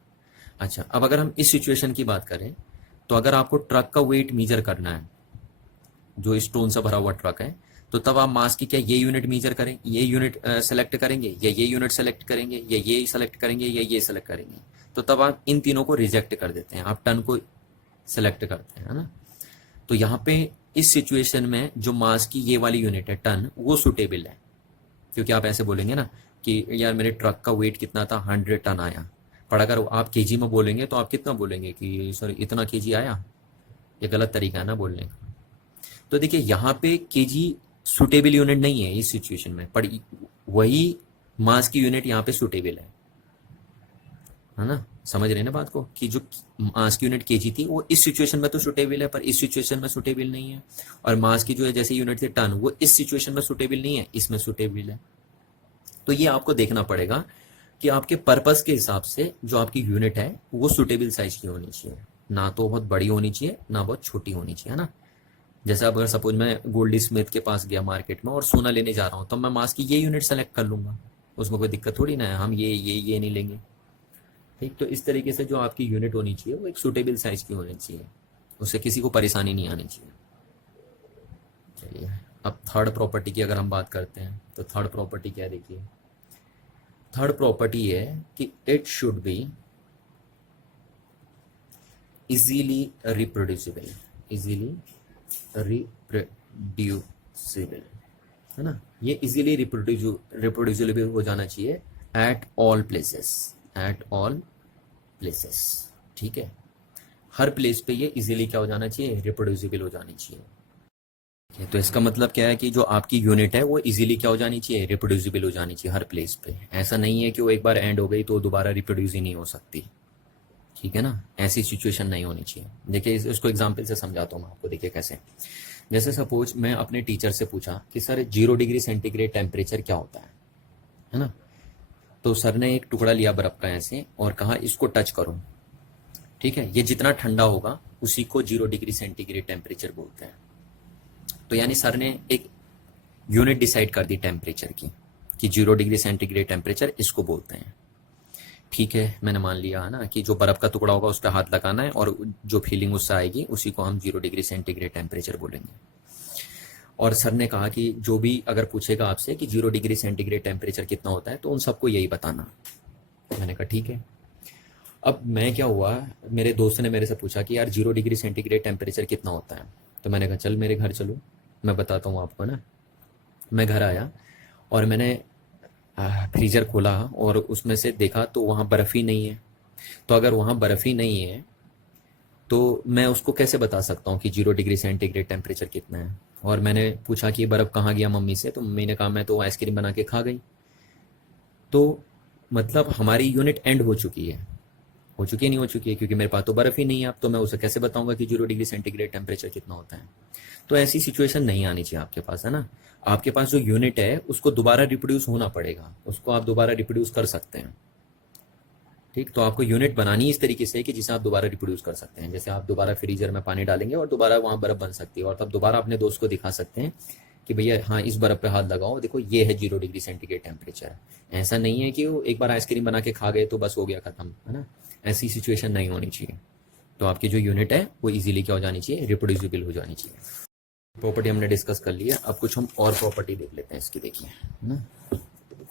अच्छा, अब अगर हम इस सिचुएशन की बात करें तो अगर आपको ट्रक का वेट मेजर करना है, जो स्टोन से भरा हुआ ट्रक है, तो तब आप मास की क्या ये यूनिट मेजर करें, ये यूनिट सेलेक्ट करेंगे, या ये यूनिट सेलेक्ट करेंगे, या ये सेलेक्ट करेंगे, या ये सेलेक्ट करेंगे? तो तब आप इन तीनों को रिजेक्ट कर देते हैं, आप टन को सेलेक्ट करते हैं, है ना। तो यहाँ पे इस सिचुएशन में जो मास की ये वाली यूनिट है टन, वो सुटेबल है, क्योंकि आप ऐसे बोलेंगे ना कि यार मेरे ट्रक का वेट कितना था, 100 टन आया। पर अगर आप केजी में बोलेंगे तो आप कितना बोलेंगे कि सर इतना केजी आया? ये गलत तरीका है ना बोलने का। तो देखिए यहाँ पे केजी सुटेबल यूनिट नहीं है इस सिचुएशन में, पर वही मास की यूनिट यहाँ पे सुटेबल है ना। समझ रहे हैं ना बात को, कि जो मास की यूनिट केजी थी वो इस सिचुएशन में तो सुटेबल है, पर इस सिचुएशन में सुटेबल नहीं है। और मास की जो है जैसे यूनिट थी टन, वो इस सिचुएशन में सुटेबल नहीं है, इसमें सुटेबल है। तो ये आपको देखना पड़ेगा कि आपके पर्पस के हिसाब से जो आपकी यूनिट है वो सुटेबल साइज की होनी चाहिए, ना तो बहुत बड़ी होनी चाहिए ना बहुत छोटी होनी चाहिए, है ना। जैसे अगर सपोज मैं गोल्डी स्मिथ के पास गया मार्केट में और सोना लेने जा रहा हूँ, तो मैं मास की ये यूनिट सेलेक्ट कर लूंगा, उसमें कोई दिक्कत थोड़ी ना है, हम ये नहीं लेंगे, ठीक। तो इस तरीके से जो आपकी यूनिट होनी चाहिए वो एक सुटेबल साइज की होनी चाहिए, उससे किसी को परेशानी नहीं आनी चाहिए। चलिए, अब थर्ड प्रॉपर्टी की अगर हम बात करते हैं तो थर्ड प्रॉपर्टी क्या है? देखिए थर्ड प्रॉपर्टी है कि it should be easily reproducible, easily reproducible, है ना। ये इजीली रिप्रोड्यूसिबल हो जाना चाहिए at all places, at all places, ठीक है। हर प्लेस पे ये इजीली क्या हो जाना चाहिए? रिप्रोड्यूसिबल हो जानी चाहिए। तो इसका मतलब क्या है कि जो आपकी यूनिट है वो इजीली क्या हो जानी चाहिए? रिप्रोड्यूसिबल हो जानी चाहिए हर प्लेस पे। ऐसा नहीं है कि वो एक बार एंड हो गई तो दोबारा रिप्रोड्यूस ही नहीं हो सकती, ठीक है ना। ऐसी सिचुएशन नहीं होनी चाहिए। देखिए इसको एग्जाम्पल से समझाता हूँ मैं आपको, देखिए कैसे। जैसे सपोज मैं अपने टीचर से पूछा कि सर 0 डिग्री सेंटीग्रेड टेम्परेचर क्या होता है ना। तो सर ने एक टुकड़ा लिया बर्फ का ऐसे और कहा इसको टच करो, ठीक है। ये जितना ठंडा होगा उसी को 0 डिग्री सेंटीग्रेड टेम्परेचर बोलते हैं। तो यानी सर ने एक यूनिट डिसाइड कर दी टेम्परेचर की कि 0 डिग्री सेंटीग्रेड टेम्परेचर इसको बोलते हैं, ठीक है। मैंने मान लिया है ना कि जो बर्फ का टुकड़ा होगा उस पर हाथ लगाना है और जो फीलिंग उससे आएगी उसी को हम 0 डिग्री सेंटीग्रेड टेम्परेचर बोलेंगे। और सर ने कहा कि जो भी अगर पूछेगा आपसे कि 0 डिग्री सेंटीग्रेड टेम्परेचर कितना होता है तो उन सबको यही बताना। मैंने कहा ठीक है। अब मैं क्या हुआ, मेरे दोस्त ने मेरे से पूछा कि यार 0 डिग्री सेंटीग्रेड टेम्परेचर कितना होता है, तो मैंने कहा चल मेरे घर चलो मैं बताता हूँ आपको ना। मैं घर आया और मैंने फ्रीज़र खोला और उसमें से देखा तो वहाँ बर्फ़ ही नहीं है। तो अगर वहाँ बर्फ़ ही नहीं है तो मैं उसको कैसे बता सकता हूँ कि 0 डिग्री सेंटीग्रेड टेम्परेचर कितना है। और मैंने पूछा कि ये बर्फ़ कहाँ गया मम्मी से, तो मम्मी ने कहा मैं तो आइसक्रीम बना के खा गई। तो मतलब हमारी यूनिट एंड हो चुकी है। हो चुकी है नहीं हो चुकी है, क्योंकि मेरे पास तो बर्फ़ ही नहीं है। अब तो मैं उसे कैसे बताऊंगा कि 0 डिग्री सेंटीग्रेड टेम्परेचर कितना होता है। तो ऐसी सिचुएशन नहीं आनी चाहिए आपके पास, है ना। आपके पास जो यूनिट है उसको दोबारा रिप्रोड्यूस होना पड़ेगा, उसको आप दोबारा रिप्रोड्यूस कर सकते हैं। ठीक, तो आपको यूनिट बनानी इस तरीके से कि जिसे आप दोबारा रिप्रोड्यूस कर सकते हैं। जैसे आप दोबारा फ्रीजर में पानी डालेंगे और दोबारा वहाँ बर्फ़ बन सकती है, और तब दोबारा अपने दोस्त को दिखा सकते हैं कि भैया हाँ इस बर्फ़ पे हाथ लगाओ, देखो ये है 0 डिग्री सेंटीग्रेड टेम्परेचर। ऐसा नहीं है कि वो एक बार आइसक्रीम बना के खा गए तो बस हो गया ख़त्म, है ना। ऐसी सिचुएशन नहीं होनी चाहिए। तो आपकी जो यूनिट है वो इजीली क्या हो जानी चाहिए, रिप्रोड्यूसिबल हो जानी चाहिए। प्रॉपर्टी हमने डिस्कस कर लिया। अब कुछ हम और प्रॉपर्टी देख लेते हैं इसकी, देखिए, है ना।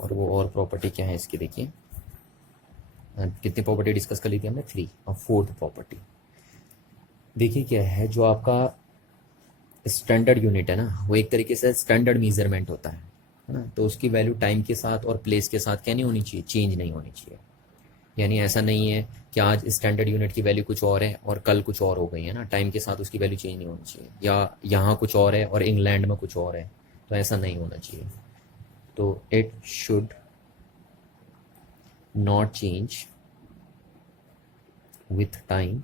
और वो और प्रॉपर्टी क्या है इसकी, देखिए। कितनी प्रॉपर्टी डिस्कस कर ली थी हमने, 3। और 4th प्रॉपर्टी देखिए क्या है। जो आपका स्टैंडर्ड यूनिट है ना, वो एक तरीके से स्टैंडर्ड मेजरमेंट होता है ना। तो उसकी वैल्यू टाइम के साथ और प्लेस के साथ क्या नहीं होनी चाहिए, चेंज नहीं होनी चाहिए। यानी ऐसा नहीं है कि आज स्टैंडर्ड यूनिट की वैल्यू कुछ और है और कल कुछ और हो गई, है ना। टाइम के साथ उसकी वैल्यू चेंज नहीं होनी चाहिए। या यहाँ कुछ और है और इंग्लैंड में कुछ और है, तो ऐसा नहीं होना चाहिए। तो it should not change with time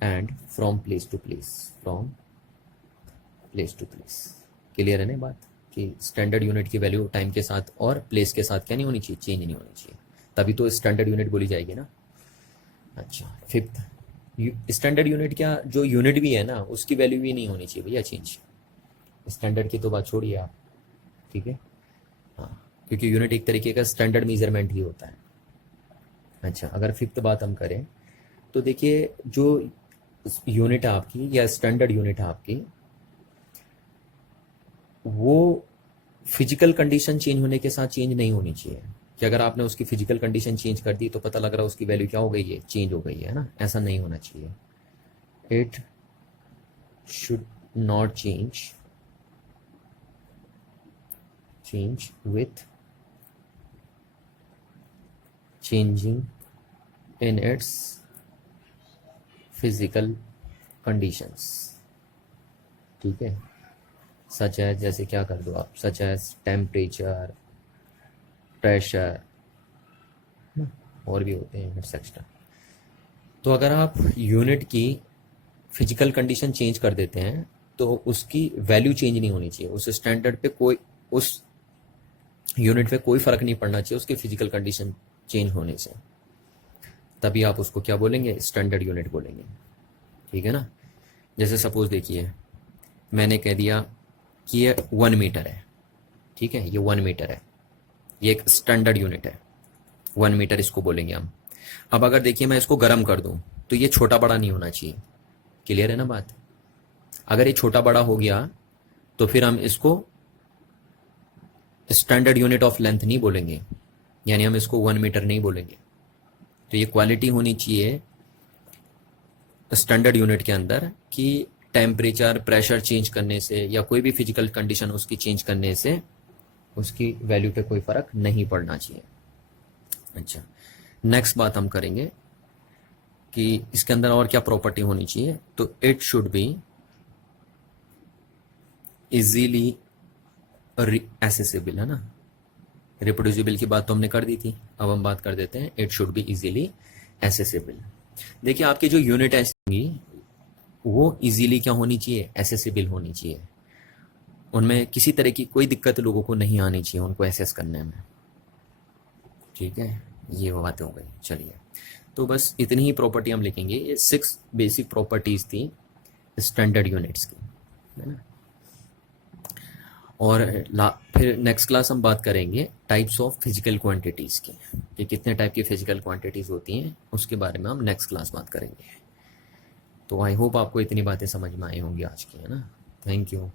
and from place to place, from place to place। Clear है ना बात, कि स्टैंडर्ड यूनिट की वैल्यू टाइम के साथ और प्लेस के साथ क्या नहीं होनी चाहिए, चेंज नहीं होनी चाहिए। तभी तो स्टैंडर्ड यूनिट बोली जाएगी ना। अच्छा, 5th, स्टैंडर्ड यूनिट क्या, जो यूनिट भी है ना उसकी वैल्यू भी नहीं होनी चाहिए भैया चेंज। स्टैंडर्ड की तो बात छोड़िए आप, ठीक है। हाँ, क्योंकि यूनिट एक तरीके का स्टैंडर्ड मेजरमेंट ही होता है। अच्छा, अगर 5th बात हम करें तो देखिए, जो यूनिट है आपकी या स्टैंडर्ड यूनिट है आपकी, वो फिजिकल कंडीशन चेंज होने के साथ चेंज नहीं होनी चाहिए। कि अगर आपने उसकी फिजिकल कंडीशन चेंज कर दी तो पता लग रहा है उसकी वैल्यू क्या हो गई है, चेंज हो गई है ना। ऐसा नहीं होना चाहिए। It should not change with changing in its physical conditions. ठीक है, सच है, जैसे क्या कर दो आप, सच एज टेम्परेचर, प्रेशर, और भी होते हैं एक्सेट्रा। तो अगर आप यूनिट की फिजिकल कंडीशन चेंज कर देते हैं तो उसकी वैल्यू चेंज नहीं होनी चाहिए। उस स्टैंडर्ड पे कोई, उस यूनिट पे कोई फर्क नहीं पड़ना चाहिए उसकी फिजिकल कंडीशन चेंज होने से। तभी आप उसको क्या बोलेंगे, स्टैंडर्ड यूनिट बोलेंगे। ठीक है ना। जैसे सपोज देखिए, मैंने कह दिया कि ये 1 मीटर है। ठीक है, ये 1 मीटर है, ये एक स्टैंडर्ड यूनिट है, 1 मीटर इसको बोलेंगे हम। अब अगर देखिए मैं इसको गर्म कर दूं तो ये छोटा बड़ा नहीं होना चाहिए। क्लियर है ना बात। अगर ये छोटा बड़ा हो गया तो फिर हम इसको स्टैंडर्ड यूनिट ऑफ लेंथ नहीं बोलेंगे, यानी हम इसको 1 मीटर नहीं बोलेंगे। तो ये क्वालिटी होनी चाहिए स्टैंडर्ड यूनिट के अंदर कि टेम्परेचर, प्रेशर चेंज करने से या कोई भी फिजिकल कंडीशन उसकी चेंज करने से उसकी वैल्यू पे कोई फर्क नहीं पड़ना चाहिए। अच्छा, नेक्स्ट बात हम करेंगे कि इसके अंदर और क्या प्रॉपर्टी होनी चाहिए। तो it should be easily accessible, है ना। रिप्रोड्यूसिबल की बात तो हमने कर दी थी, अब हम बात कर देते हैं it should be easily accessible. देखिए, आपकी जो यूनिट है वो इजीली क्या होनी चाहिए, एसेसिबल होनी चाहिए। उनमें किसी तरह की कोई दिक्कत लोगों को नहीं आनी चाहिए उनको एसेस करने में। ठीक है, ये वो बातें हो गई। चलिए, तो बस इतनी ही प्रॉपर्टी हम लिखेंगे। ये 6 बेसिक प्रॉपर्टीज थी स्टैंडर्ड यूनिट्स की, है ना। और फिर नेक्स्ट क्लास हम बात करेंगे टाइप्स ऑफ फिजिकल क्वांटिटीज़ की, कि कितने टाइप की फिजिकल क्वांटिटीज़ होती हैं, उसके बारे में हम नेक्स्ट क्लास बात करेंगे। तो आई होप आपको इतनी बातें समझ में आई होंगी आज की, है ना। Thank you.